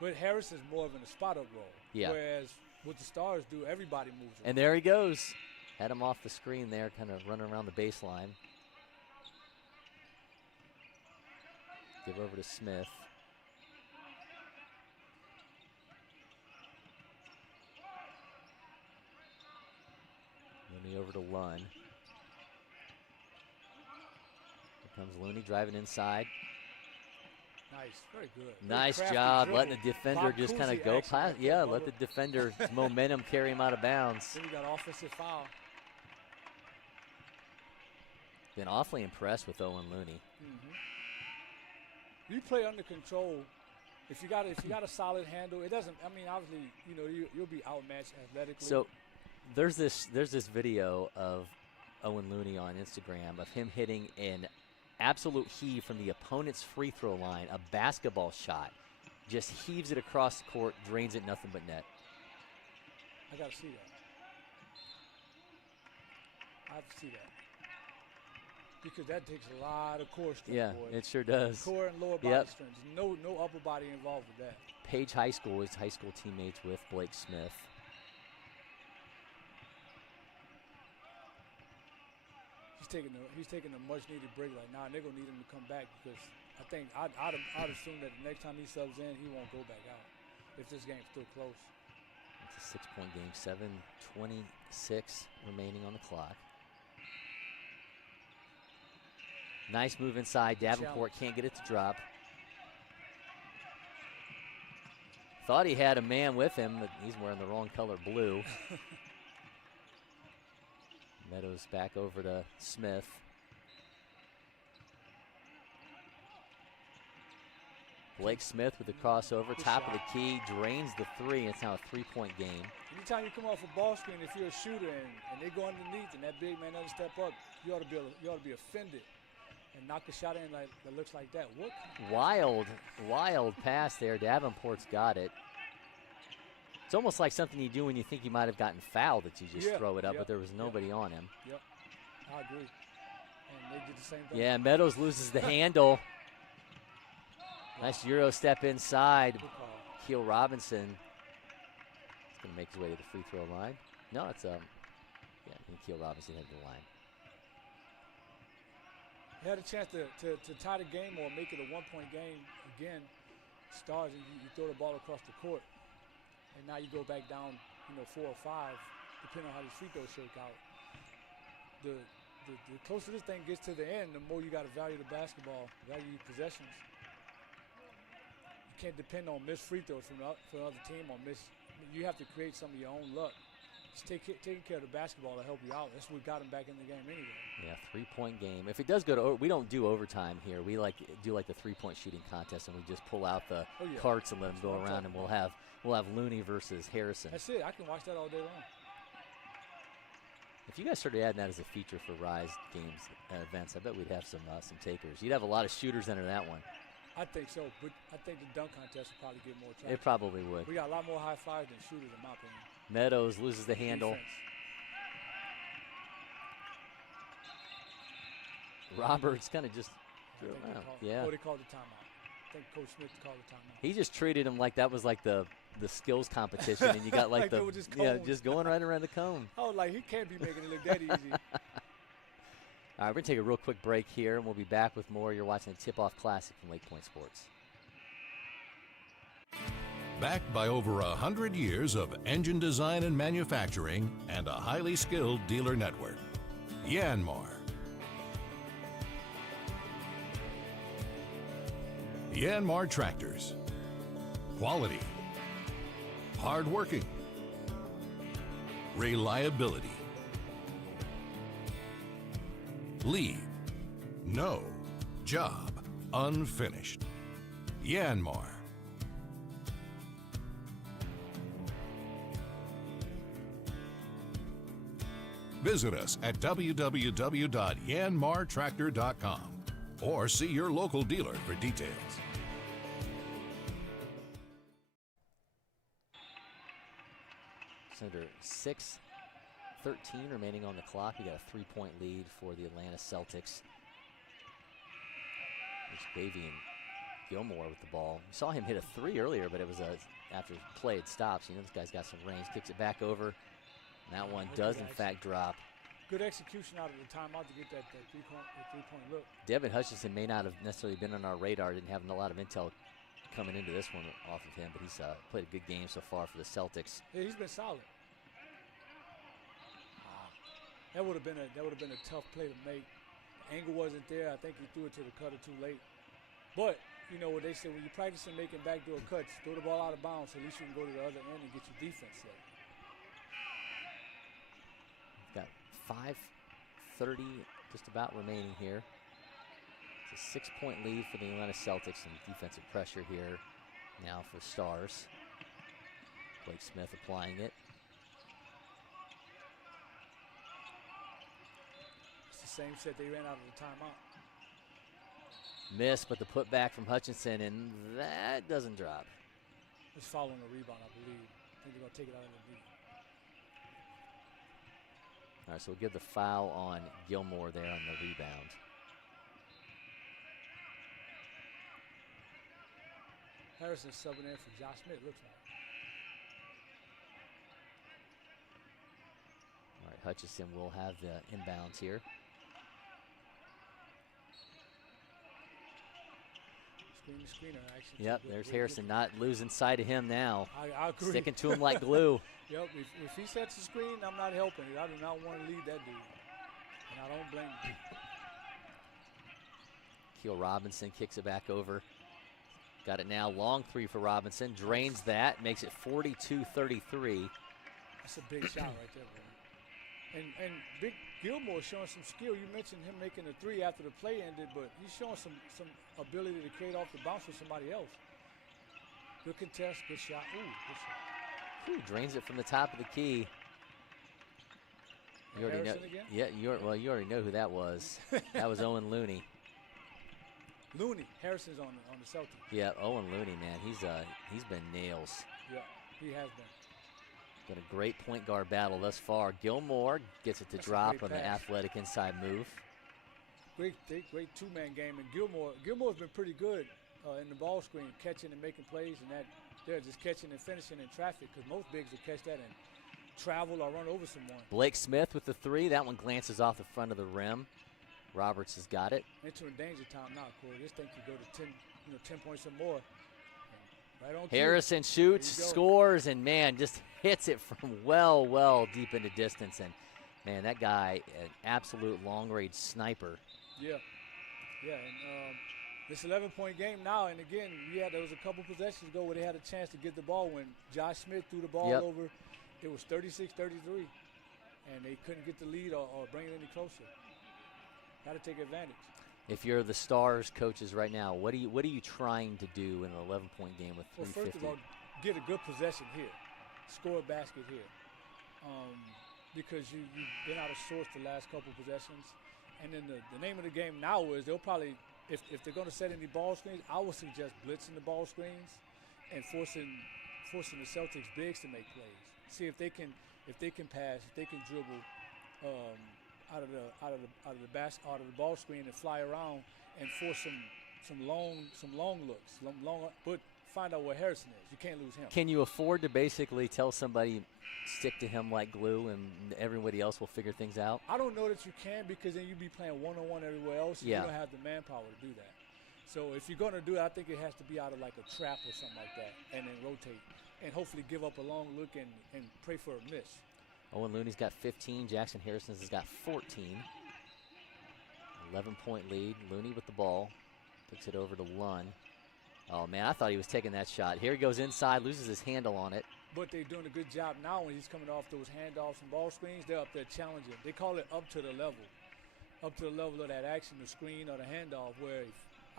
But Harrison's more of in a spot-up role. Yeah. Whereas what the Stars do, everybody moves around. And there he goes. Had him off the screen there, kind of running around the baseline. Give over to Smith. Looney over to Lunn. Here comes Looney driving inside. Nice, very good. Nice job letting the defender just kind of go past. Yeah, let the defender's momentum carry him out of bounds. Then you got offensive foul. Been awfully impressed with Owen Looney. You play under control. If you got a solid handle, it doesn't. I mean, obviously, you'll be outmatched athletically. So there's this video of Owen Looney on Instagram of him hitting an absolute heave from the opponent's free throw line, a basketball shot, just heaves it across the court, drains it, nothing but net. I gotta see that. I have to see that. Because that takes a lot of core strength. Yeah, boy. It sure does. Core and lower body strength. No upper body involved with that. Page High School is high school teammates with Blake Smith. He's taking a much needed break right now, and they're gonna need him to come back, because I think I'd assume that the next time he subs in, he won't go back out if this game's still close. It's a 6-point game, 7:26 remaining on the clock. Nice move inside. Davenport can't get it to drop. Thought he had a man with him, but he's wearing the wrong color blue. Meadows back over to Smith. Blake Smith with the crossover, top of the key, drains the 3. It's now a 3-point game. Anytime you come off a ball screen, if you're a shooter and they go underneath and that big man doesn't step up, you ought to be offended. and knock a shot in that looks like that. What? Wild pass there. Davenport's got it. It's almost like something you do when you think you might have gotten fouled, that you just throw it up, but there was nobody on him. Yep, I agree. And they did the same thing. Yeah, Meadows loses the handle. Nice Euro step inside. Keel Robinson is going to make his way to the free throw line. No, it's I think Keel Robinson headed to the line. He had a chance to tie the game or make it a one-point game again. Stars, and you throw the ball across the court, and now you go back down, 4 or 5, depending on how the free throws shake out. The closer this thing gets to the end, the more you got to value the basketball, value your possessions. You can't depend on missed free throws from another team or you have to create some of your own luck. Just taking care of the basketball to help you out. That's what got him back in the game anyway. Yeah, 3-point game. If it does go to, we don't do overtime here. We do the 3-point shooting contest, and we just pull out the carts and let them go around, and we'll have Looney versus Harrison. That's it. I can watch that all day long. If you guys started adding that as a feature for RYZE games events, I bet we'd have some takers. You'd have a lot of shooters enter that one. I think so, but I think the dunk contest would probably get more traction. It probably would. We got a lot more high fives than shooters, in my opinion. Meadows loses the handle. Defense. Roberts kind of just threw him out. Yeah. They called the timeout. I think Coach Smith called the timeout. He just treated him like that was like the skills competition, and you got like the just going right around the cone. Oh, like he can't be making it look that easy. All right, we're going to take a real quick break here, and we'll be back with more. You're watching the Tip-Off Classic from LakePoint Sports. Backed by over 100 years of engine design and manufacturing and a highly skilled dealer network, Yanmar. Yanmar tractors. Quality. Hardworking. Reliability. Leave no job unfinished. Yanmar. Visit us at www.yanmartractor.com or see your local dealer for details. It's under 6:13 remaining on the clock. We got a 3-point lead for the Atlanta Celtics. It's Gavian Gilmore with the ball. We saw him hit a 3 earlier, but it was after play it stops. This guy's got some range. Kicks it back over. And that one does, in fact, drop. Good execution out of the timeout to get that three-point look. Devin Hutchinson may not have necessarily been on our radar. Didn't have a lot of intel coming into this one off of him, but he's played a good game so far for the Celtics. Yeah, he's been solid. That would have been a tough play to make. The angle wasn't there. I think he threw it to the cutter too late. But you know what they say, when you're practicing making backdoor cuts, throw the ball out of bounds, so at least you can go to the other end and get your defense set. Got 5:30 just about remaining here. It's a 6-point lead for the Atlanta Celtics. Some defensive pressure here now for Stars. Blake Smith applying it. It's the same set they ran out of the timeout. Miss, but the putback from Hutchinson, and that doesn't drop. It's following a rebound, I believe. I think they're going to take it out of the lead. All right, so we'll give the foul on Gilmore there on the rebound. Harrison subbing in for Josh Smith, looks like. All right, Hutchinson will have the inbounds here. Screener action. Yep, there's Harrison not losing sight of him now. I agree. Sticking to him like glue. Yep, if he sets the screen, I'm not helping it. I do not want to lead that dude. And I don't blame him. Keel Robinson kicks it back over. Got it now, long 3 for Robinson. Drains that, makes it 42-33. That's a big shot right there, bro. And Big Gilmore showing some skill. You mentioned him making a 3 after the play ended, but he's showing some ability to create off the bounce with somebody else. Good contest, good shot. Ooh, good shot. Ooh, drains it from the top of the key. You already know. Again? Yeah, you already know who that was. That was Owen Looney. Looney, Harrison's on the Celtics. Yeah, Owen Looney, man, he's been nails. Yeah, he has been. Been a great point guard battle thus far. Gilmore gets it to That's a drop great on the pass. athletic inside move. Great two-man game, and Gilmore's been pretty good in the ball screen, catching and making plays, and that they're just catching and finishing in traffic because most bigs will catch that and travel or run over someone. Blake Smith with the three. That one glances off the front of the rim. Roberts has got it. Entering danger time now, Corey. This thing could go to 10 points or more. Right on cue. Harrison shoots, There you go. scores, and man, just hits it from well deep into distance. And man, that guy, an absolute long-range sniper. Yeah, and this 11-point game now, and again, there was a couple possessions ago where they had a chance to get the ball when Josh Smith threw the ball Yep. over. It was 36-33, and they couldn't get the lead or bring it any closer. Got to take advantage. If you're the Stars coaches right now, what are you trying to do in an 11-point game with Well, 3:50? first of all, get a good possession here, score a basket here, because you've been out of sorts the last couple possessions. And then the name of the game now is they'll probably, if they're going to set any ball screens, I would suggest blitzing the ball screens and forcing the Celtics bigs to make plays. See if they can pass, if they can dribble out of the ball screen and fly around and force some long looks, but find out where Harrison is. You can't lose him. Can you afford to basically tell somebody stick to him like glue and everybody else will figure things out? I don't know that you can, because then you'd be playing one-on-one everywhere else. And Yeah. You don't have the manpower to do that. So if you're going to do it, I think it has to be out of like a trap or something like that, and then rotate and hopefully give up a long look and pray for a miss. Owen Looney's got 15. Jackson Harrison's has got 14. 11-point lead. Looney with the ball. Picks it over to Lunn. Oh, man, I thought he was taking that shot. Here he goes inside, loses his handle on it. But they're doing a good job now when he's coming off those handoffs and ball screens. They're up there challenging. They call it up to the level of that action, the screen or the handoff, where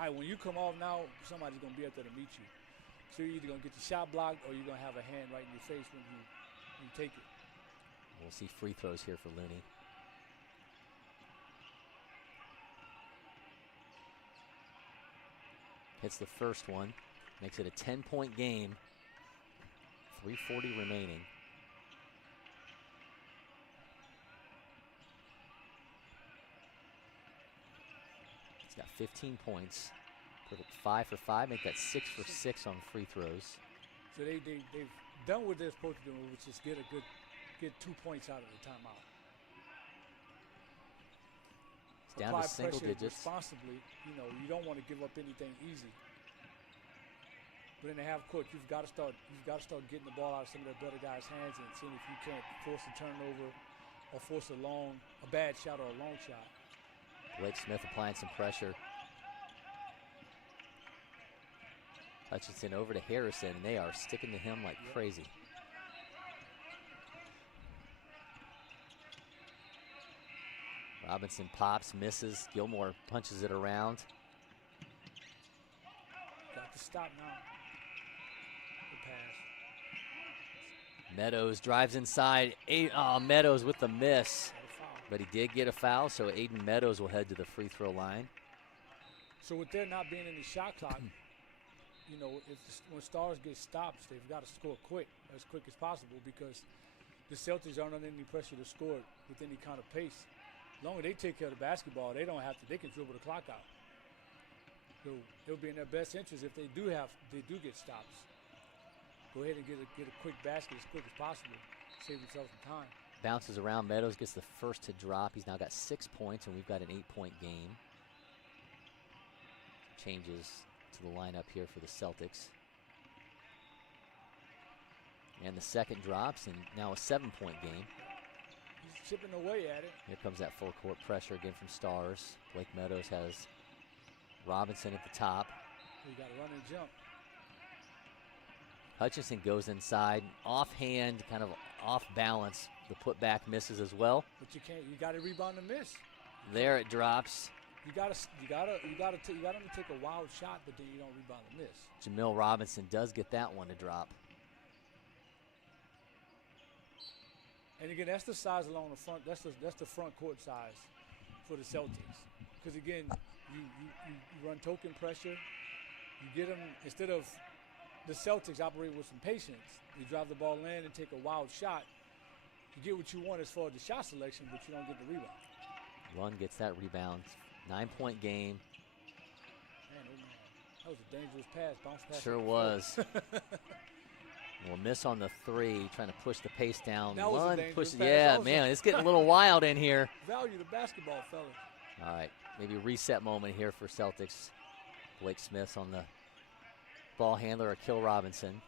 when you come off now, somebody's going to be up there to meet you. So you're either going to get your shot blocked or you're going to have a hand right in your face when you take it. We'll see free throws here for Looney. Hits the first one. Makes it a 10-point game. 3:40 remaining. He's got 15 points. Put it 5 for 5. Make that 6 for 6 on free throws. So they've done what they're supposed to do, which is get 2 points out of the timeout. It's down Apply to single pressure digits. responsibly. You don't want to give up anything easy. But in the half court, you've got to start getting the ball out of some of their better guys' hands and seeing if you can't force a turnover or force a bad shot or a long shot. Blake Smith applying some pressure. Hutchinson over to Harrison, and they are sticking to him like crazy. Robinson pops, misses. Gilmore punches it around. Got to stop now. Good pass. Meadows drives inside. Meadows with the miss. Got a foul. But he did get a foul, so Aiden Meadows will head to the free throw line. So with there not being any shot clock, when Stars get stops, they've got to score as quick as possible, because the Celtics aren't under any pressure to score with any kind of pace. As long as they take care of the basketball, they can dribble the clock out. So it'll be in their best interest if they do get stops. Go ahead and get a quick basket as quick as possible, save themselves some time. Bounces around. Meadows gets the first to drop. He's now got 6 points, and we've got an 8-point game. Changes to the lineup here for the Celtics. And the second drops, and now a 7-point game. He's chipping away at it. Here comes that full court pressure again from Stars. Blake Meadows has Robinson at the top. You got to run and jump. Hutchinson goes inside, offhand, kind of off balance. The putback misses as well. But you can't. You got to rebound and miss. There it drops. You got to take a wild shot, but then you don't rebound and miss. Jamil Robinson does get that one to drop. And again, that's the size along the front. That's the front court size for the Celtics. Because again, You run token pressure. You get them, instead of the Celtics operate with some patience, you drive the ball in and take a wild shot. You get what you want as far as the shot selection, but you don't get the rebound. Lund gets that rebound. 9-point game. Man, oh man, that was a dangerous pass, bounce pass. Sure was. Well, miss on the 3, trying to push the pace down. That was a Lund dangerous pushes. pass. Yeah, That was man, it's getting a little wild in here. Value the basketball, fellas. All right, maybe a reset moment here for Celtics. Blake Smith's on the ball handler, Akil Robinson.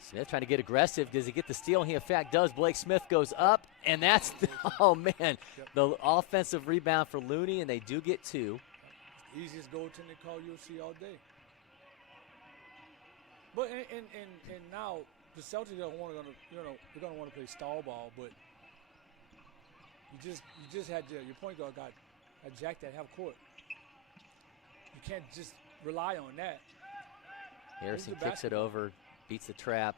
Smith trying to get aggressive. Does he get the steal? He, in fact, does. Blake Smith goes up, and that's, oh, man, the offensive rebound for Looney, and they do get 2. Easiest goaltending call you'll see all day. But and now the Celtics are they're gonna want to play stall ball, but you just had your point guard got jacked at half court. You can't just rely on that. Harrison kicks it over, beats the trap.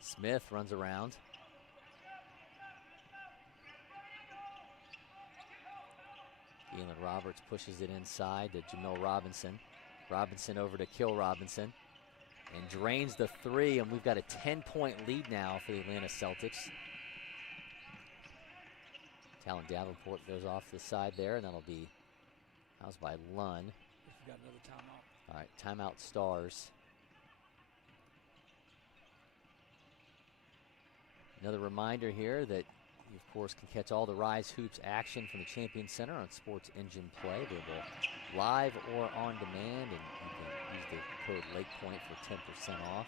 Smith runs around. Galen Roberts pushes it inside to Jamil Robinson. Robinson over to Kill Robinson. And drains the 3, and we've got a 10-point lead now for the Atlanta Celtics. Talon Davenport goes off the side there, and that'll be housed by Lund. We got another timeout. All right, timeout Stars. Another reminder here that you, of course, can catch all the RYZE Hoops action from the Champion Center on Sports Engine Play. Available live or on demand, and you can use the code LakePoint for 10% off.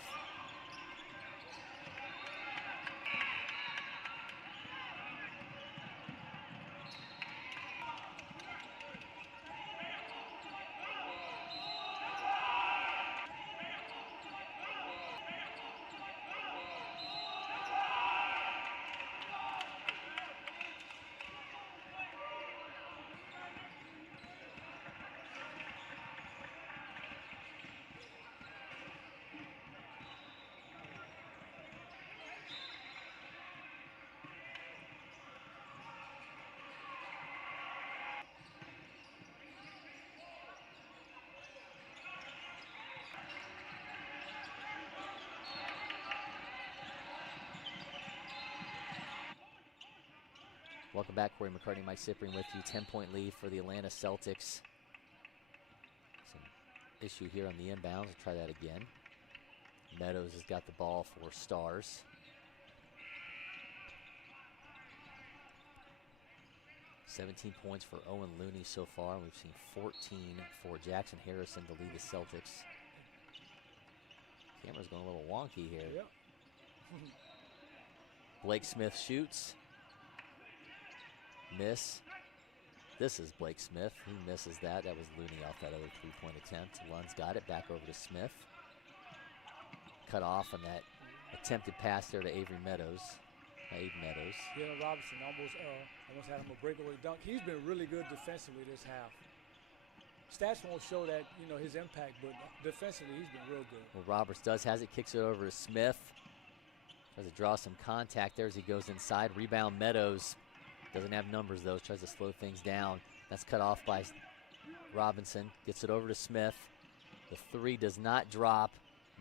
Welcome back, Cory McCartney, Mike Cyprien with you. 10-point lead for the Atlanta Celtics. Some issue here on the inbounds. We'll try that again. Meadows has got the ball for Stars. $17 points for Owen Looney so far. We've seen 14 for Jackson Harrison to lead the Celtics. Camera's going a little wonky here. Yep. Blake Smith shoots. Miss. This is Blake Smith. He misses that. That was Looney off that other three-point attempt. Lund's got it. Back over to Smith. Cut off on that attempted pass there to Avery Meadows. Aiden Meadows. Jalen Robinson almost had him a breakaway dunk. He's been really good defensively this half. Stats won't show that, his impact, but defensively he's been real good. Well, Roberts has it. Kicks it over to Smith. Tries to draw some contact there as he goes inside. Rebound Meadows. Doesn't have numbers, though. Tries to slow things down. That's cut off by Robinson. Gets it over to Smith. The 3 does not drop.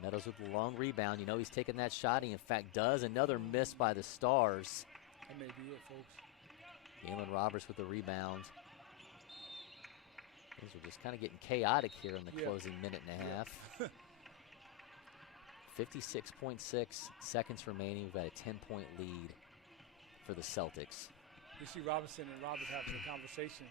Meadows with the long rebound. He's taking that shot. He, in fact, does. Another miss by the Stars. That may be it, folks. Galen Roberts with the rebound. Things are just kind of getting chaotic here in the closing minute and a half. 56.6 seconds remaining. We've got a 10-point lead for the Celtics. You see Robinson and Roberts having a conversation,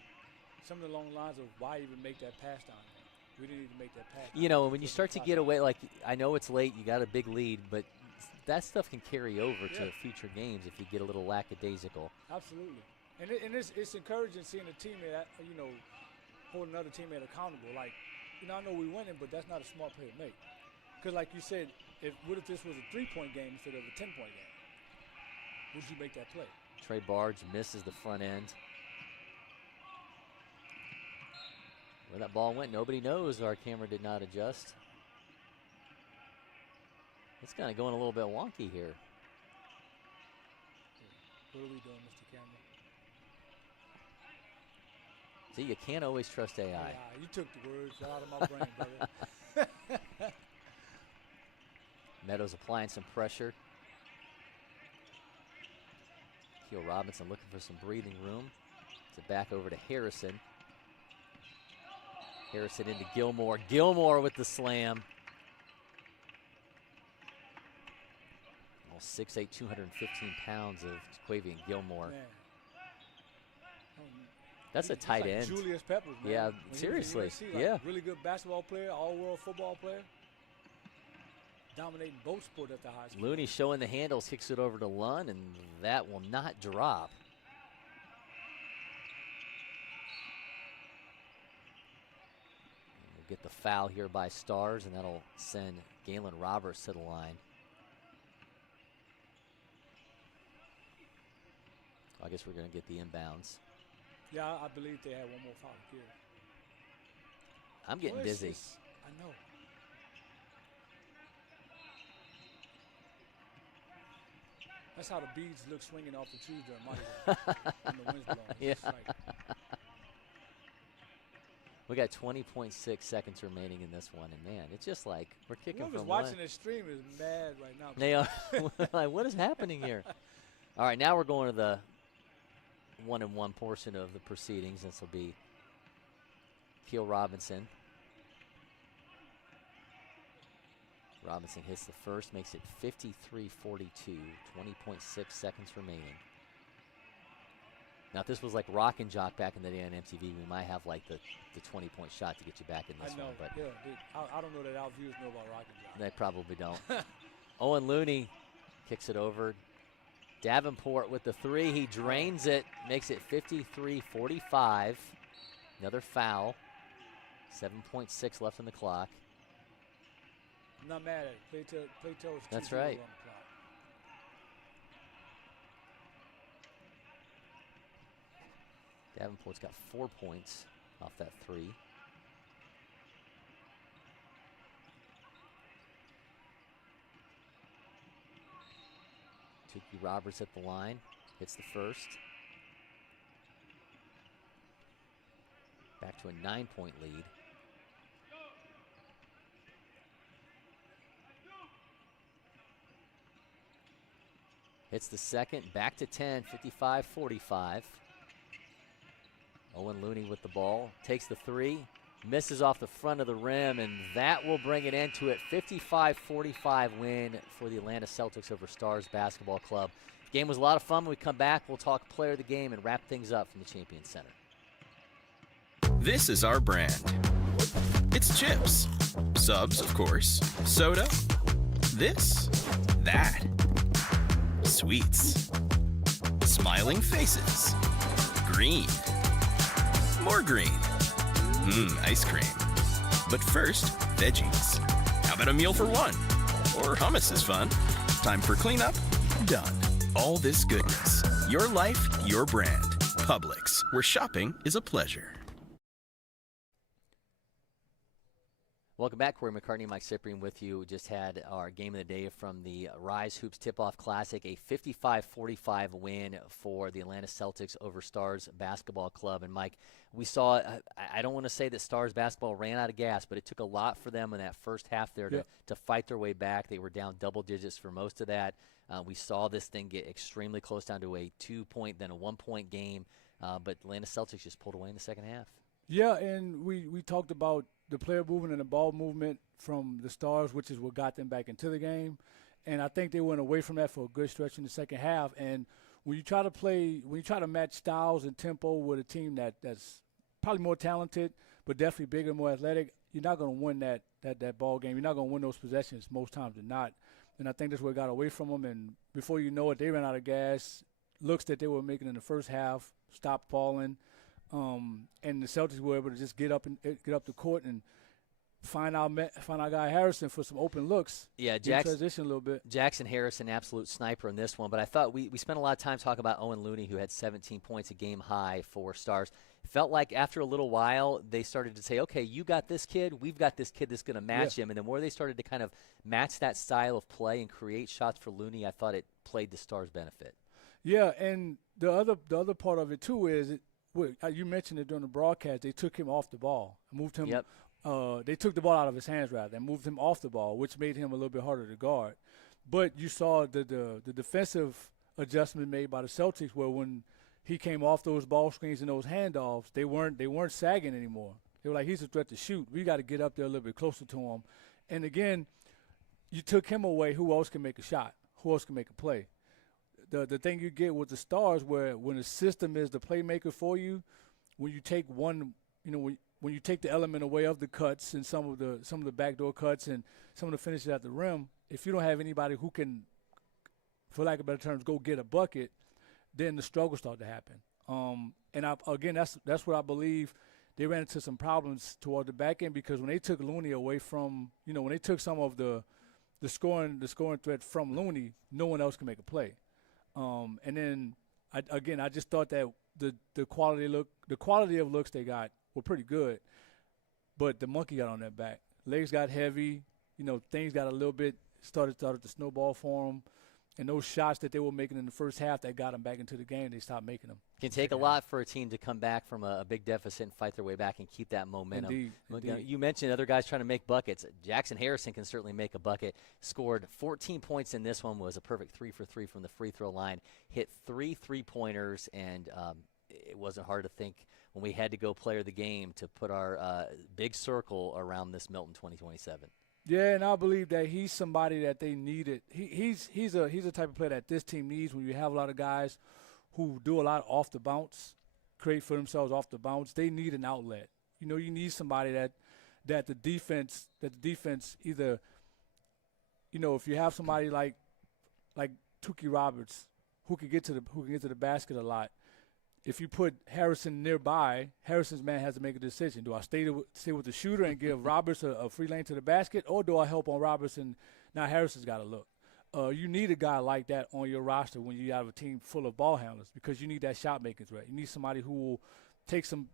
something along the lines of why even make that pass down there. We didn't even make that pass. When you start to get away, like, I know it's late, you got a big lead, but that stuff can carry over to future games if you get a little lackadaisical. Absolutely. And it's encouraging seeing a teammate, hold another teammate accountable. Like, I know we're winning, but that's not a smart play to make. Because like you said, what if this was a 3-point game instead of a 10-point game? Would you make that play? Trey Barge misses the front end. Where that ball went, nobody knows. Our camera did not adjust. It's kind of going a little bit wonky here. What are we doing, Mr. Camera? See, you can't always trust AI. Yeah, you took the words out of my brain, brother. Meadows applying some pressure. Keel Robinson looking for some breathing room. It's back over to Harrison. Harrison into Gilmore. Gilmore with the slam. 6'8", 215 pounds of Quavian Gilmore. Man. That's a tight like end. Julius Peppers, man. Yeah, When seriously. he was at USC, Yeah. Really good basketball player, all-world football player. Dominating both sports at the high school. Looney showing the handles, kicks it over to Lunn, and that will not drop. We'll get the foul here by Stars, and that'll send Galen Roberts to the line. I guess we're going to get the inbounds. Yeah, I believe they had one more foul to give. I'm getting Well, busy. I know. That's how the beads look swinging off the trees during Mardi Gras when the wind's blowing. It's Yeah. just like, We got 20.6 seconds remaining in this one, and man, it's just like we're kicking whoever's from watching one. this stream is mad right now. They are like, what is happening here? All right, now we're going to the 1-and-1 portion of the proceedings. This will be Keel Robinson. Robinson hits the first, makes it 53-42, 20.6 seconds remaining. Now, if this was like Rock and Jock back in the day on MTV, we might have like the 20-point shot to get you back in this I know, one. But yeah, I don't know that our viewers know about Rock and Jock. they probably don't. Owen Looney kicks it over. Davenport with the three. He drains it, makes it 53-45. Another foul. 7.6 left on the clock. I'm not mad at it. Play till it's That's 2-0 right. on the clock. Davenport's got 4 points off that three. Tukey Roberts at the line. Hits the first. Back to a 9-point lead. Hits the second, back to 10, 55-45. Owen Looney with the ball, takes the three, misses off the front of the rim, and that will bring it into it. 55-45 win for the Atlanta Celtics over Stars Basketball Club. Game was a lot of fun. When we come back, we'll talk player of the game and wrap things up from the Champions Center. This is our brand. It's chips. Subs, of course. Soda. This. That. Sweets. Smiling faces. Green. More green. Ice cream. But first, veggies. How about a meal for one? Or hummus is fun. Time for cleanup? Done. All this goodness. Your life, your brand. Publix, where shopping is a pleasure. Welcome back. Cory McCartney, Mike Cyprien with you. We just had our game of the day from the RYZE Hoops Tip-Off Classic, a 55-45 win for the Atlanta Celtics over Stars Basketball Club. And, Mike, we saw, I don't want to say that Stars Basketball ran out of gas, but it took a lot for them in that first half there to fight their way back. They were down double digits for most of that. We saw this thing get extremely close down to a 2-point, then a 1-point game. But Atlanta Celtics just pulled away in the second half. Yeah, and we talked about the player movement and the ball movement from the Stars, which is what got them back into the game. And I think they went away from that for a good stretch in the second half. And when you try to match styles and tempo with a team that's probably more talented, but definitely bigger, more athletic, you're not going to win that ball game. You're not going to win those possessions most times than not. And I think that's what got away from them. And before you know it, they ran out of gas. Looks that they were making in the first half stopped falling. And the Celtics were able to just get up the court and find our guy Harrison for some open looks. Yeah, transition a little bit. Jackson Harrison, absolute sniper in this one. But I thought we spent a lot of time talking about Owen Looney, who had 17 points, a game high for Stars. Felt like after a little while they started to say, okay, you got this kid, we've got this kid that's going to match him. And the more they started to kind of match that style of play and create shots for Looney, I thought it played the Stars' benefit. Yeah, and the other part of it too is you mentioned it during the broadcast. They took him off the ball, moved him. Yep. They took the ball out of his hands rather and moved him off the ball, which made him a little bit harder to guard. But you saw the defensive adjustment made by the Celtics, where when he came off those ball screens and those handoffs, they weren't sagging anymore. They were like, he's a threat to shoot. We got to get up there a little bit closer to him. And again, you took him away. Who else can make a shot? Who else can make a play? The thing you get with the stars, where when the system is the playmaker for you, when you take one, when you take the element away of the cuts and some of the backdoor cuts and some of the finishes at the rim, if you don't have anybody who can, for lack of better terms, go get a bucket, then the struggles start to happen. And that's what I believe. They ran into some problems toward the back end, because when they took Looney away from, when they took some of the scoring threat from Looney, no one else can make a play. And then I just thought that the quality of looks they got were pretty good, but the monkey got on their back. Legs got heavy. Things got a little bit started to snowball for them. And those shots that they were making in the first half that got them back into the game, they stopped making them. Can take a lot for a team to come back from a big deficit and fight their way back and keep that momentum. Indeed. You mentioned other guys trying to make buckets. Jackson Harrison can certainly make a bucket. Scored 14 points in this one, was a perfect 3 for 3 from the free throw line. Hit 3 3-pointers, and it wasn't hard to think when we had to go player of the game to put our big circle around this Milton 2027. Yeah, and I believe that he's somebody that they needed. He's a type of player that this team needs when you have a lot of guys who do a lot off the bounce, create for themselves off the bounce. They need an outlet. You need somebody that the defense either, if you have somebody like Tukey Roberts who can get to the basket a lot. If you put Harrison nearby, Harrison's man has to make a decision. Do I stay with the shooter and give Roberts a free lane to the basket, or do I help on Roberts and now Harrison's got to look? You need a guy like that on your roster when you have a team full of ball handlers, because you need that shot-making threat. You need somebody who will take some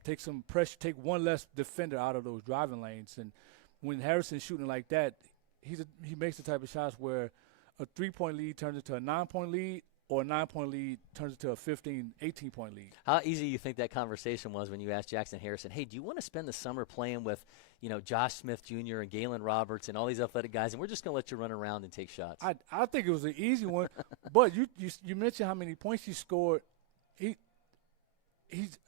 pressure, take one less defender out of those driving lanes. And when Harrison's shooting like that, he makes the type of shots where a 3-point lead turns into a 9-point lead, or a 9-point lead turns into a 15, 18-point lead. How easy do you think that conversation was when you asked Jackson Harrison, hey, do you want to spend the summer playing with, Josh Smith Jr. and Galen Roberts and all these athletic guys, and we're just going to let you run around and take shots? I think it was an easy one. But you mentioned how many points he scored. He's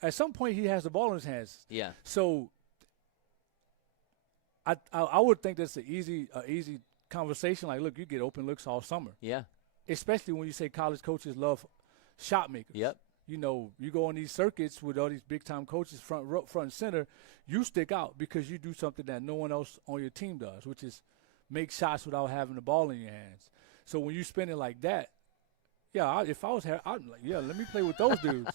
at some point he has the ball in his hands. Yeah. So I would think that's an easy conversation. Like, look, you get open looks all summer. Yeah. Especially when you say college coaches love shot makers. Yep. You go on these circuits with all these big-time coaches front and center, you stick out because you do something that no one else on your team does, which is make shots without having the ball in your hands. So when you spin it like that, if I was here, I'd be like, let me play with those dudes.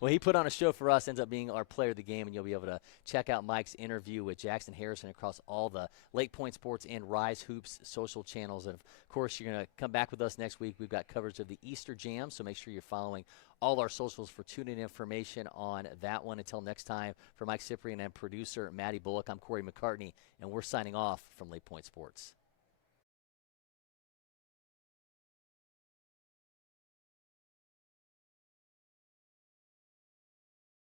Well, he put on a show for us, ends up being our player of the game, and you'll be able to check out Mike's interview with Jackson Harrison across all the LakePoint Sports and RYZE Hoops social channels. And, of course, you're going to come back with us next week. We've got coverage of the Easter Jam, so make sure you're following all our socials for tune-in information on that one. Until next time, for Mike Cyprien and producer Maddie Bullock, I'm Cory McCartney, and we're signing off from LakePoint Sports.